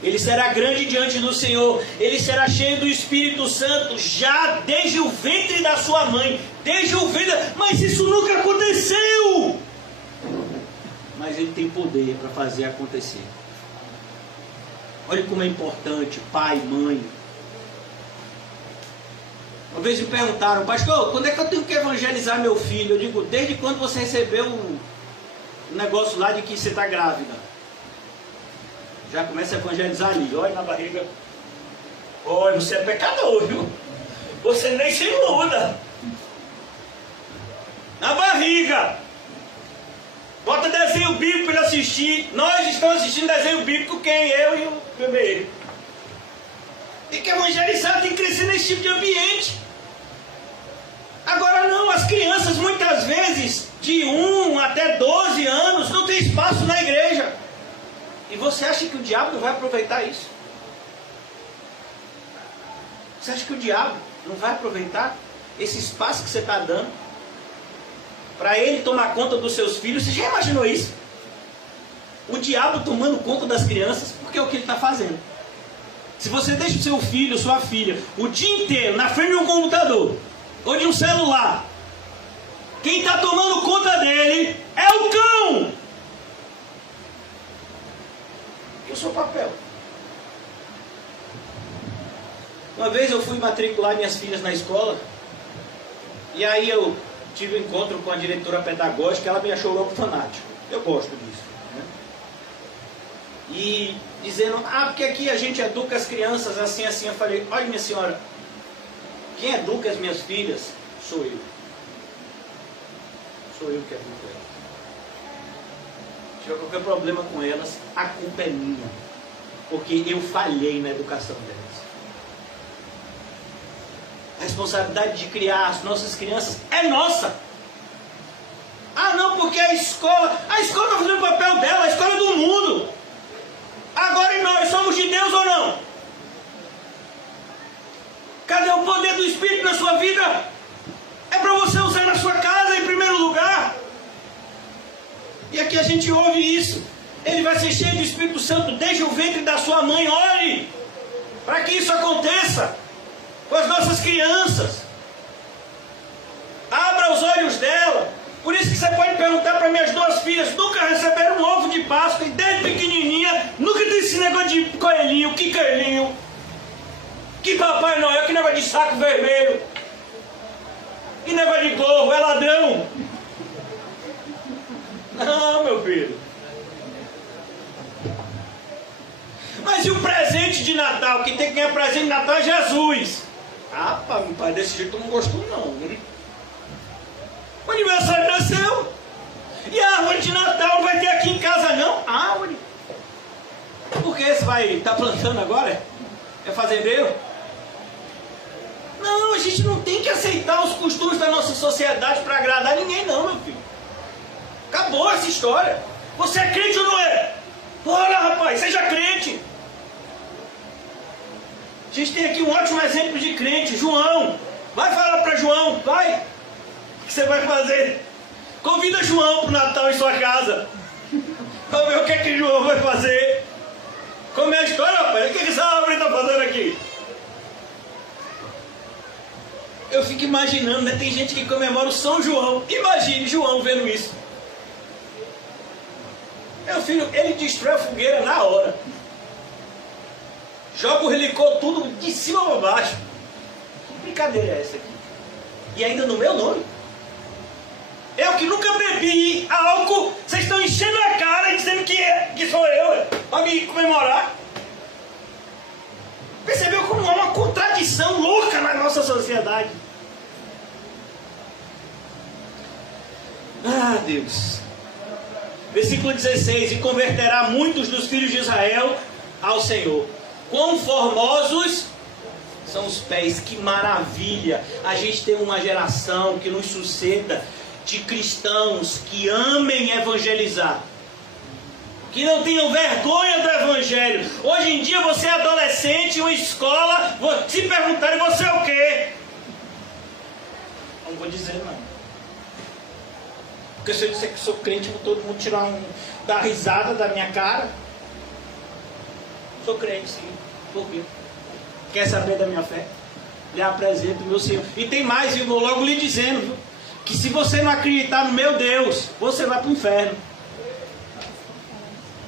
Ele será grande diante do Senhor. Ele será cheio do Espírito Santo já desde o ventre da sua mãe. Desde o ventre. Mas isso nunca aconteceu. Mas ele tem poder para fazer acontecer. Olha como é importante pai, mãe. Uma vez me perguntaram, pastor, quando é que eu tenho que evangelizar meu filho? Eu digo, desde quando você recebeu o negócio lá de que você está grávida? Já começa a evangelizar ali, olha na barriga. Olha, você é pecador, viu? Você nem se iluda. Na barriga. Bota desenho bíblico para ele assistir. Nós estamos assistindo desenho bíblico, quem? Eu e o bebê. Tem que evangelizar, tem que crescer nesse tipo de ambiente. Agora não, as crianças muitas vezes, de 1 até 12 anos, não tem espaço na igreja. E você acha que o diabo não vai aproveitar isso? Você acha que o diabo não vai aproveitar esse espaço que você está dando para ele tomar conta dos seus filhos? Você já imaginou isso? O diabo tomando conta das crianças, porque é o que ele está fazendo. Se você deixa o seu filho, sua filha, o dia inteiro na frente de um computador ou de um celular, quem está tomando conta dele é o cão. E o seu papel? Uma vez eu fui matricular minhas filhas na escola, e aí eu tive um encontro com a diretora pedagógica. Ela me achou logo fanático. Eu gosto disso, né? E dizendo, porque aqui a gente educa as crianças assim, assim. Eu falei, olha minha senhora, quem educa as minhas filhas sou eu. Sou eu que educo elas. Se tiver qualquer problema com elas, a culpa é minha, porque eu falhei na educação delas. A responsabilidade de criar as nossas crianças é nossa. Não, porque a escola está fazendo o papel dela, a escola é do mundo. Agora e nós somos de Deus ou não? Cadê o poder do Espírito na sua vida? É para você usar na sua casa em primeiro lugar. E aqui a gente ouve isso. Ele vai ser cheio do Espírito Santo desde o ventre da sua mãe. Ore para que isso aconteça com as nossas crianças. Abra os olhos dela. Por isso que você pode perguntar para minhas duas filhas, nunca receberam um ovo de Páscoa, e desde pequenininha, nunca tem esse negócio de coelhinho, que coelhinho, que Papai Noel, que negócio de saco vermelho, que negócio de gorro, é ladrão. Não, meu filho. Mas e o presente de Natal? Quem tem que ganhar presente de Natal é Jesus. Meu pai, desse jeito eu não gostou não. O aniversário nasceu. E a árvore de Natal não vai ter aqui em casa não? Árvore. Por que você vai estar plantando agora? É fazendeiro? Não, a gente não tem que aceitar os costumes da nossa sociedade para agradar ninguém não, meu filho. Acabou essa história. Você é crente ou não é? Bora, rapaz, seja crente. A gente tem aqui um ótimo exemplo de crente, João. Vai falar para João, vai. O que você vai fazer? Convida João para o Natal em sua casa. Vamos ver o que é que João vai fazer. Como é a história, rapaz? O que essa árvore está fazendo aqui? Eu fico imaginando, né? Tem gente que comemora o São João. Imagine João vendo isso. Meu filho, ele destrói a fogueira na hora. Joga o relicô tudo de cima para baixo. Que brincadeira é essa aqui? E ainda no meu nome? Eu que nunca bebi álcool, vocês estão enchendo a cara e dizendo que sou eu, para me comemorar. Percebeu como há uma contradição louca na nossa sociedade? Deus. Versículo 16: e converterá muitos dos filhos de Israel ao Senhor. Quão formosos são os pés, que maravilha. A gente tem uma geração que nos suceda de cristãos que amem evangelizar, que não tenham vergonha do evangelho. Hoje em dia você é adolescente em uma escola, se perguntarem você é o quê? Não vou dizer não. Porque se eu disser que sou crente, todo mundo dar risada da minha cara. Sou crente, sim. Por quê? Quer saber da minha fé? Lhe apresento o meu Senhor. E tem mais, eu vou logo lhe dizendo, viu? Que se você não acreditar no meu Deus, você vai para o inferno.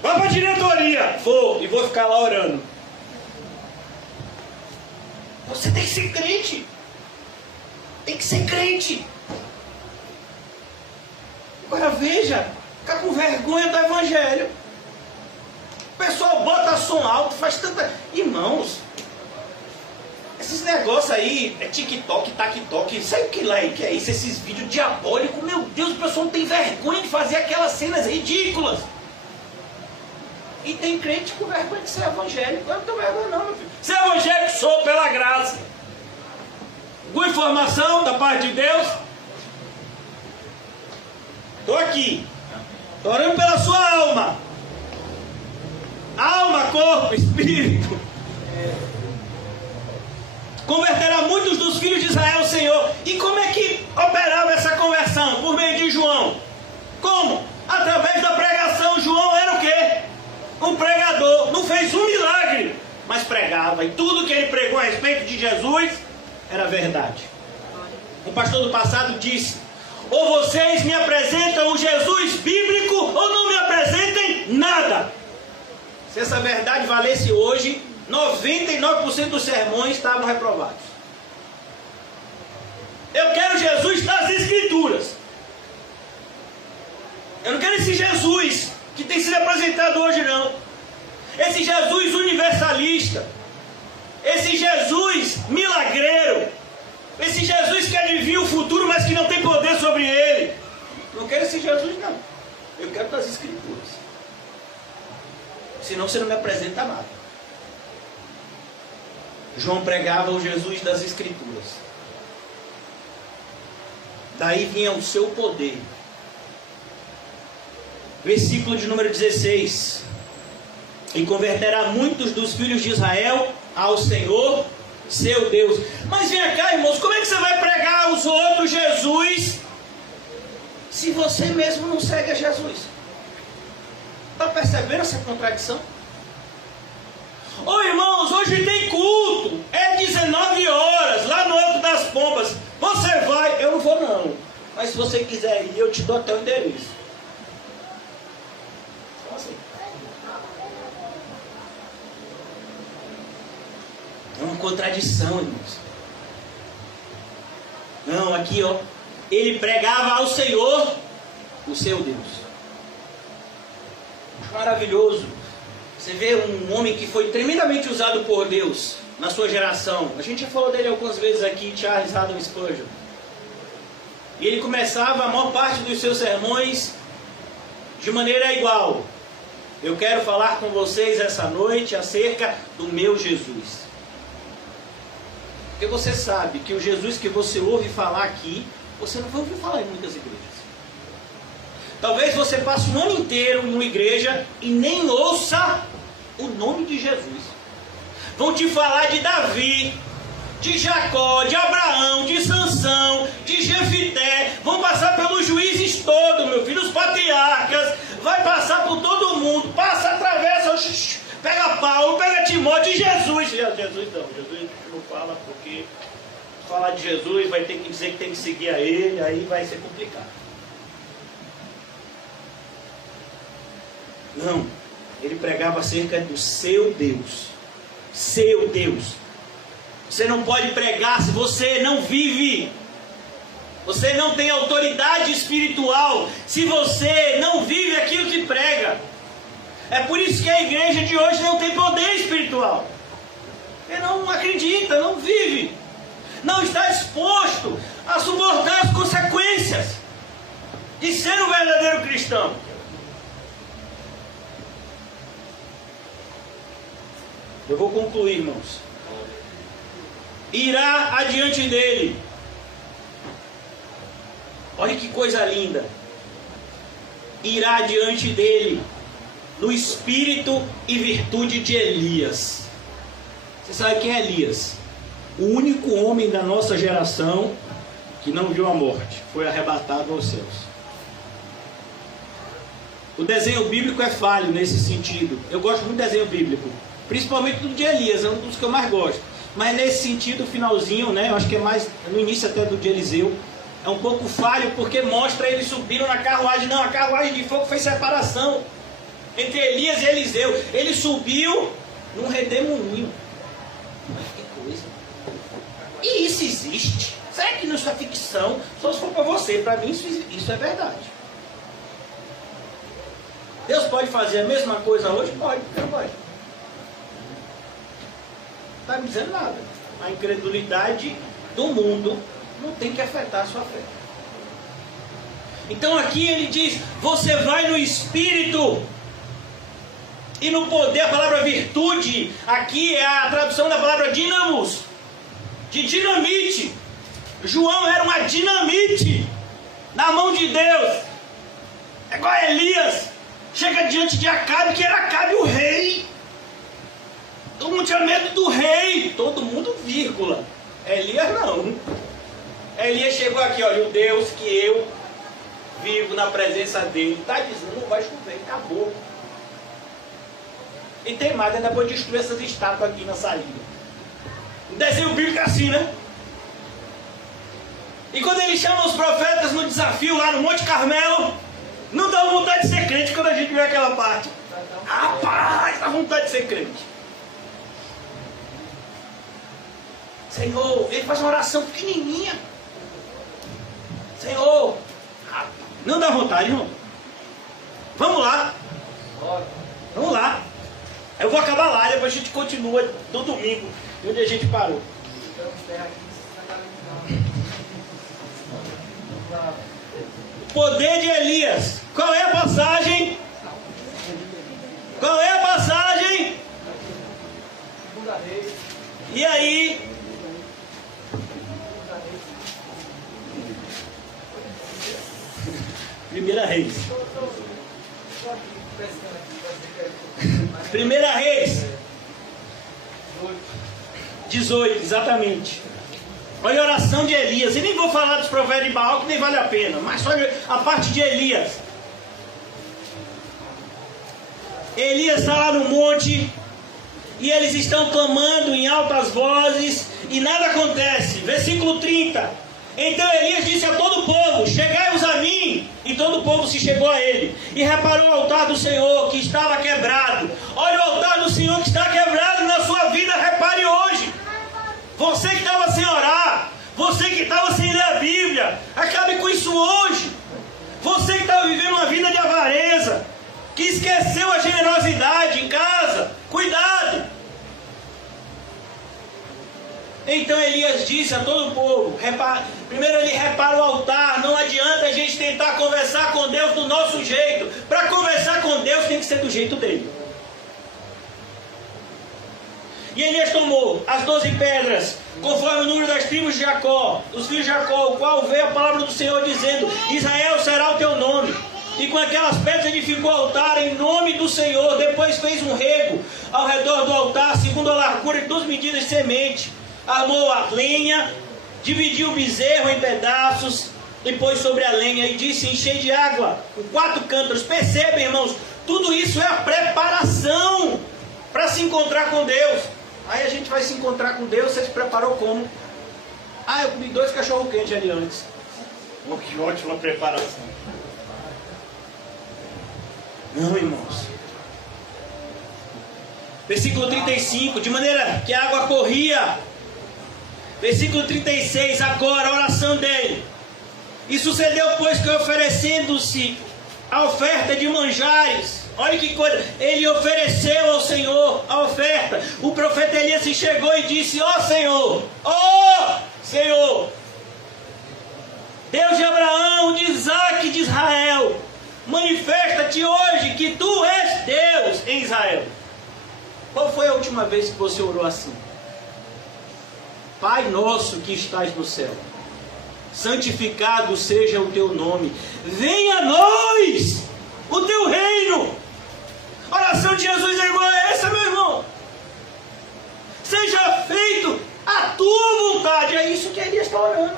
Vai para a diretoria. Vou, e vou ficar lá orando. Você tem que ser crente. Tem que ser crente. Agora veja, fica com vergonha do evangelho. O pessoal bota som alto, faz tanta... Irmãos, esses negócios aí, é TikTok, TikTok, sabe o que lá é, que é isso? Esses vídeos diabólicos, meu Deus, o pessoal não tem vergonha de fazer aquelas cenas ridículas. E tem crente com vergonha de ser evangélico. Eu não tenho vergonha não, meu filho. Ser evangélico sou pela graça. Com informação da parte de Deus. Estou aqui. Estou orando pela sua alma. Alma, corpo, espírito. Converterá muitos dos filhos de Israel ao Senhor. E como é que operava essa conversão? Por meio de João. Como? Através da pregação. João era o quê? Um pregador. Não fez um milagre, mas pregava. E tudo que ele pregou a respeito de Jesus era verdade. Um pastor do passado disse: ou vocês me apresentam o Jesus bíblico, ou não me apresentem nada. Se essa verdade valesse hoje, 99% dos sermões estavam reprovados. Eu quero Jesus das Escrituras. Eu não quero esse Jesus que tem sido apresentado hoje, não. Esse Jesus universalista. Esse Jesus milagreiro. Esse Jesus que adivinha o futuro, mas que não tem poder sobre ele. Não quero esse Jesus, não. Eu quero das Escrituras. Senão você não me apresenta nada. João pregava o Jesus das Escrituras. Daí vinha o seu poder. Versículo de número 16. E converterá muitos dos filhos de Israel ao Senhor, seu Deus. Mas vem cá, irmãos, como é que você vai pregar aos outros Jesus, se você mesmo não segue a Jesus? Está percebendo essa contradição? Ô irmãos, hoje tem culto, é 19 horas, lá no Alto das Pompas. Você vai? Eu não vou não. Mas se você quiser ir, eu te dou até o endereço. Só assim. É uma contradição, irmãos. Não, aqui ó, ele pregava ao Senhor, o seu Deus. Maravilhoso. Você vê um homem que foi tremendamente usado por Deus na sua geração. A gente já falou dele algumas vezes aqui, Charles Haddon Spurgeon. E ele começava a maior parte dos seus sermões de maneira igual. Eu quero falar com vocês essa noite acerca do meu Jesus. Porque você sabe que o Jesus que você ouve falar aqui, você não vai ouvir falar em muitas igrejas. Talvez você passe um ano inteiro em uma igreja e nem ouça o nome de Jesus. Vão te falar de Davi, de Jacó, de Abraão, de Sansão, de Jefité. Vão passar pelos juízes todos, meu filho, os patriarcas. Vai passar por todo mundo. Passa, atravessa, pega Paulo, pega Timóteo e Jesus. Jesus não fala, porque falar de Jesus vai ter que dizer que tem que seguir a ele, aí vai ser complicado. Não, ele pregava acerca do seu Deus. Seu Deus. Você não pode pregar se você não vive. Você não tem autoridade espiritual se você não vive aquilo que prega. É por isso que a igreja de hoje não tem poder espiritual. Ele não acredita, não vive. Não está exposto a suportar as consequências de ser um verdadeiro cristão. Eu vou concluir, irmãos. Irá adiante dele. Olha que coisa linda. Irá adiante dele no espírito e virtude de Elias. Você sabe quem é Elias? O único homem da nossa geração que não viu a morte, foi arrebatado aos céus. O desenho bíblico é falho nesse sentido. Eu gosto muito do desenho bíblico, principalmente do de Elias, é um dos que eu mais gosto. Mas nesse sentido, o finalzinho, né, eu acho que é mais no início até do de Eliseu, é um pouco falho, porque mostra eles subindo na carruagem. Não, a carruagem de fogo fez separação entre Elias e Eliseu. Ele subiu num redemoinho. Mas que coisa. E isso existe? Será que não isso é ficção? Só se for para você. Para mim isso é verdade. Deus pode fazer a mesma coisa hoje? Pode, não pode. Não está me dizendo nada. A incredulidade do mundo não tem que afetar a sua fé. Então aqui ele diz, você vai no Espírito e no poder. A palavra virtude aqui é a tradução da palavra dinamos, de dinamite. João era uma dinamite na mão de Deus. É igual a Elias, chega diante de Acabe, que era Acabe o rei. Todo mundo tinha medo do rei. Todo mundo, vírgula. Elias não. Elias chegou aqui, olha, o Deus que eu vivo na presença dele está dizendo, não vai chover, acabou. E tem mais, ainda vou destruir essas estátuas aqui na salinha. O desenho bíblico é assim, né? E quando ele chama os profetas no desafio lá no Monte Carmelo, não dá vontade de ser crente quando a gente vê aquela parte. Rapaz, dá vontade de ser crente. Senhor, ele faz uma oração pequenininha. Senhor, não dá vontade, irmão. Vamos lá. Vamos lá. Eu vou acabar lá, depois a gente continua no domingo, onde a gente parou. O poder de Elias. Qual é a passagem? Qual é a passagem? E aí? Primeira Reis. Primeira Reis 18, exatamente. Olha a oração de Elias. E nem vou falar dos profetas de Baal, que nem vale a pena. Mas olha a parte de Elias. Elias está lá no monte e eles estão clamando em altas vozes e nada acontece. Versículo 30. Então Elias disse a todo o povo, chegai-vos a mim. E todo o povo se chegou a ele. E reparou o altar do Senhor que estava quebrado. Olha o altar do Senhor que está quebrado na sua vida, repare hoje. Você que estava sem orar, você que estava sem ler a Bíblia, acabe com isso hoje. Você que estava vivendo uma vida de avareza, que esqueceu a generosidade em casa, cuidado. Então Elias disse a todo o povo, primeiro ele repara o altar. Não adianta a gente tentar conversar com Deus do nosso jeito. Para conversar com Deus tem que ser do jeito dele. E Elias tomou as 12 pedras, conforme o número das tribos de Jacó, os filhos de Jacó, o qual veio a palavra do Senhor dizendo, Israel será o teu nome. E com aquelas pedras edificou o altar em nome do Senhor. Depois fez um rego ao redor do altar, segundo a largura de 2 medidas de semente. Armou a lenha, dividiu o bezerro em pedaços e pôs sobre a lenha e disse, enchei de água com 4 cântaros. Percebem, irmãos, tudo isso é a preparação para se encontrar com Deus. Aí a gente vai se encontrar com Deus. Você se preparou como? Eu comi 2 cachorro quentes ali antes. Oh, que ótima preparação. Não, irmãos. Versículo 35, de maneira que a água corria. Versículo 36, agora a oração dele. E sucedeu, pois, que oferecendo-se a oferta de manjares, olha que coisa, ele ofereceu ao Senhor a oferta. O profeta Elias se chegou e disse, ó Senhor, Deus de Abraão, de Isaac e de Israel, manifesta-te hoje que tu és Deus em Israel. Qual foi a última vez que você orou assim? Pai nosso que estás no céu, santificado seja o teu nome, venha a nós o teu reino. A oração de Jesus é igual a essa, meu irmão. Seja feito a tua vontade. É isso que Elias está orando.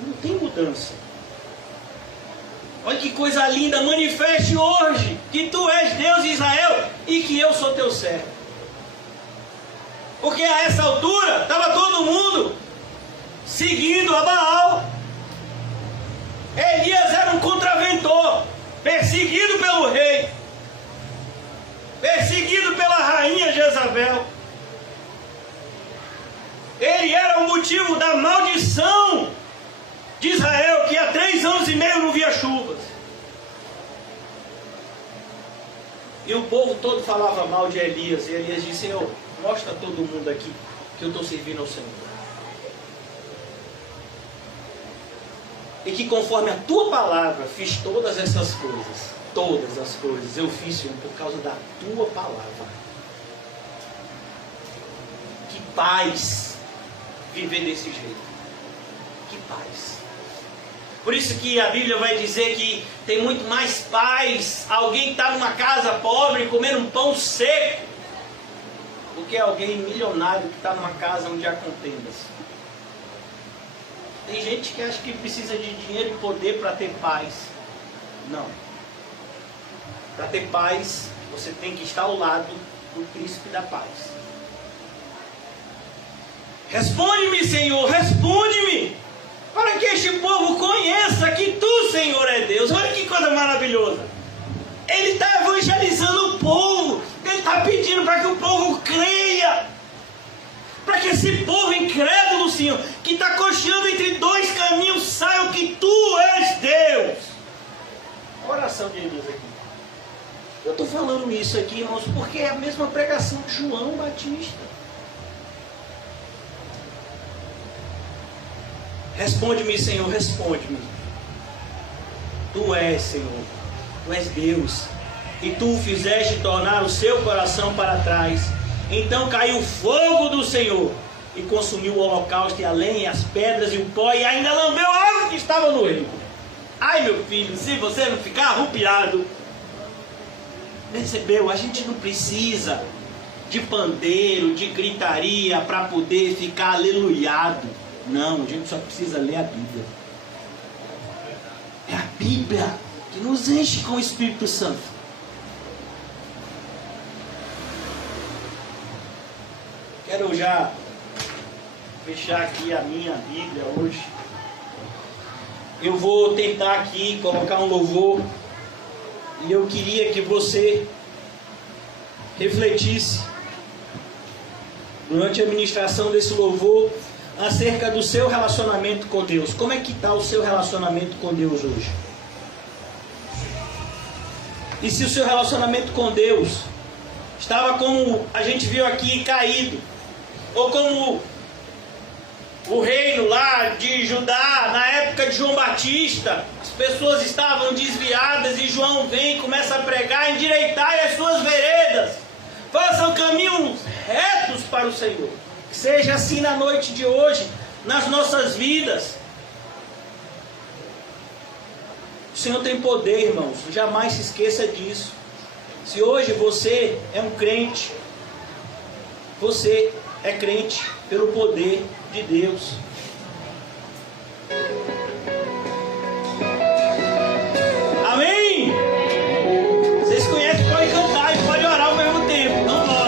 Não tem mudança. Olha que coisa linda, manifeste hoje que tu és Deus de Israel e que eu sou teu servo. Porque a essa altura estava todo mundo seguindo a Baal. Elias era um contraventor, perseguido pelo rei, perseguido pela rainha Jezabel. Ele era o motivo da maldição de Israel, que há 3 anos e meio não via chuvas. E o povo todo falava mal de Elias. E Elias disse: Senhor, mostra a todo mundo aqui que eu estou servindo ao Senhor. E que conforme a tua palavra fiz todas essas coisas. Todas as coisas eu fiz, Senhor, por causa da tua palavra. Que paz viver desse jeito. Que paz. Por isso que a Bíblia vai dizer que tem muito mais paz alguém que está numa casa pobre comendo um pão seco do que alguém milionário que está numa casa onde há contendas. Tem gente que acha que precisa de dinheiro e poder para ter paz. Não. Para ter paz, você tem que estar ao lado do príncipe da paz. Responde-me, Senhor, responde-me, para que este povo conheça que tu, Senhor, é Deus. Olha que coisa maravilhosa. Ele está evangelizando o povo. Ele está pedindo para que o povo creia. Para que esse povo incrédulo, Senhor, que está cocheando entre 2 caminhos, saiba que tu és Deus. A oração de Elias aqui. Eu estou falando isso aqui, irmãos, porque é a mesma pregação de João Batista. Responde-me, Senhor, responde-me. Tu és, Senhor, tu és Deus, e tu o fizeste tornar o seu coração para trás. Então caiu o fogo do Senhor e consumiu o holocausto e a lenha, as pedras e o pó, e ainda lambeu a água que estava no rio. Ai, meu filho, se você não ficar arrupiado, percebeu? A gente não precisa de pandeiro, de gritaria para poder ficar aleluiado. Não, a gente só precisa ler a Bíblia. É a Bíblia que nos enche com o Espírito Santo. Quero já fechar aqui a minha Bíblia hoje. Eu vou tentar aqui colocar um louvor. E eu queria que você refletisse durante a ministração desse louvor acerca do seu relacionamento com Deus. Como é que está o seu relacionamento com Deus hoje? E se o seu relacionamento com Deus estava como a gente viu aqui, caído, ou como o reino lá de Judá, na época de João Batista, as pessoas estavam desviadas e João vem e começa a pregar: endireitai as suas veredas, façam caminhos retos para o Senhor. Que seja assim na noite de hoje, nas nossas vidas. O Senhor tem poder, irmãos, jamais se esqueça disso. Se hoje você é um crente, você é crente pelo poder de Deus. Amém? Vocês conhecem, podem cantar e podem orar ao mesmo tempo. Não dói.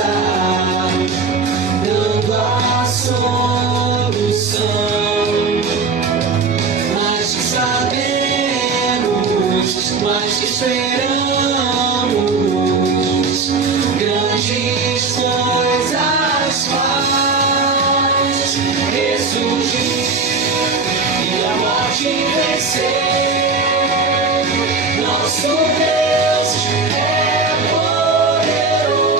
está dando a solução. Mas que sabemos, mas que esperamos, grandes coisas faz ressurgir e a morte vencer. Nosso Deus é poderoso,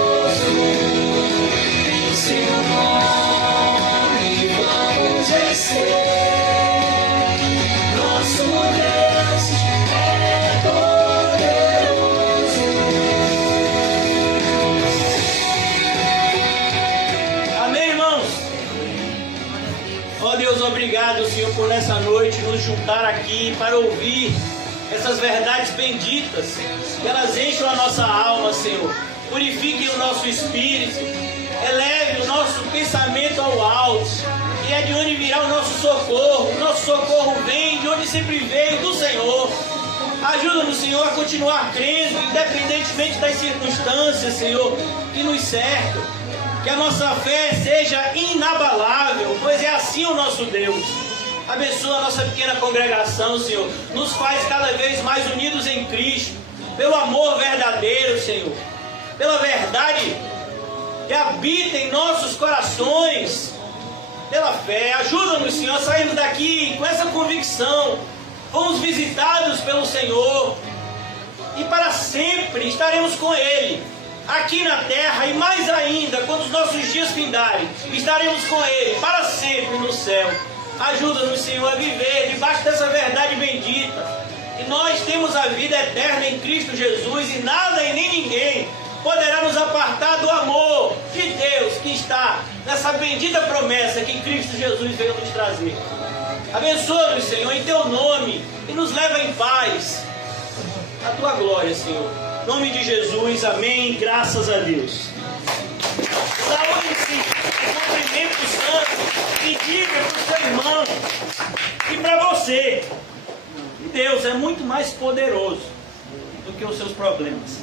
em seu nome vamos vencer. Nosso Deus é poderoso. Amém, irmãos? Ó Deus, obrigado, Senhor, por nessa noite nos juntar aqui para ouvir essas verdades benditas, que elas enchem a nossa alma, Senhor, purifiquem o nosso espírito, eleve o nosso pensamento ao alto, e é de onde virá o nosso socorro. O nosso socorro vem de onde sempre veio, do Senhor. Ajuda-nos, Senhor, a continuar crendo, independentemente das circunstâncias, Senhor, que nos cercam, que a nossa fé seja inabalável, pois é assim o nosso Deus. Abençoa a nossa pequena congregação, Senhor. Nos faz cada vez mais unidos em Cristo, pelo amor verdadeiro, Senhor, pela verdade que habita em nossos corações, pela fé. Ajuda-nos, Senhor, a sairmos daqui com essa convicção. Fomos visitados pelo Senhor e para sempre estaremos com Ele, aqui na terra, e mais ainda, quando os nossos dias findarem, estaremos com Ele para sempre no céu. Ajuda-nos, Senhor, a viver debaixo dessa verdade bendita, que nós temos a vida eterna em Cristo Jesus, e nada e nem ninguém poderá nos apartar do amor de Deus que está nessa bendita promessa que Cristo Jesus veio nos trazer. Abençoa-nos, Senhor, em Teu nome, e nos leva em paz a Tua glória, Senhor. Em nome de Jesus, amém, graças a Deus. Saúde-se, cumprimento santo, e diga para o seu irmão e para você que Deus é muito mais poderoso do que os seus problemas.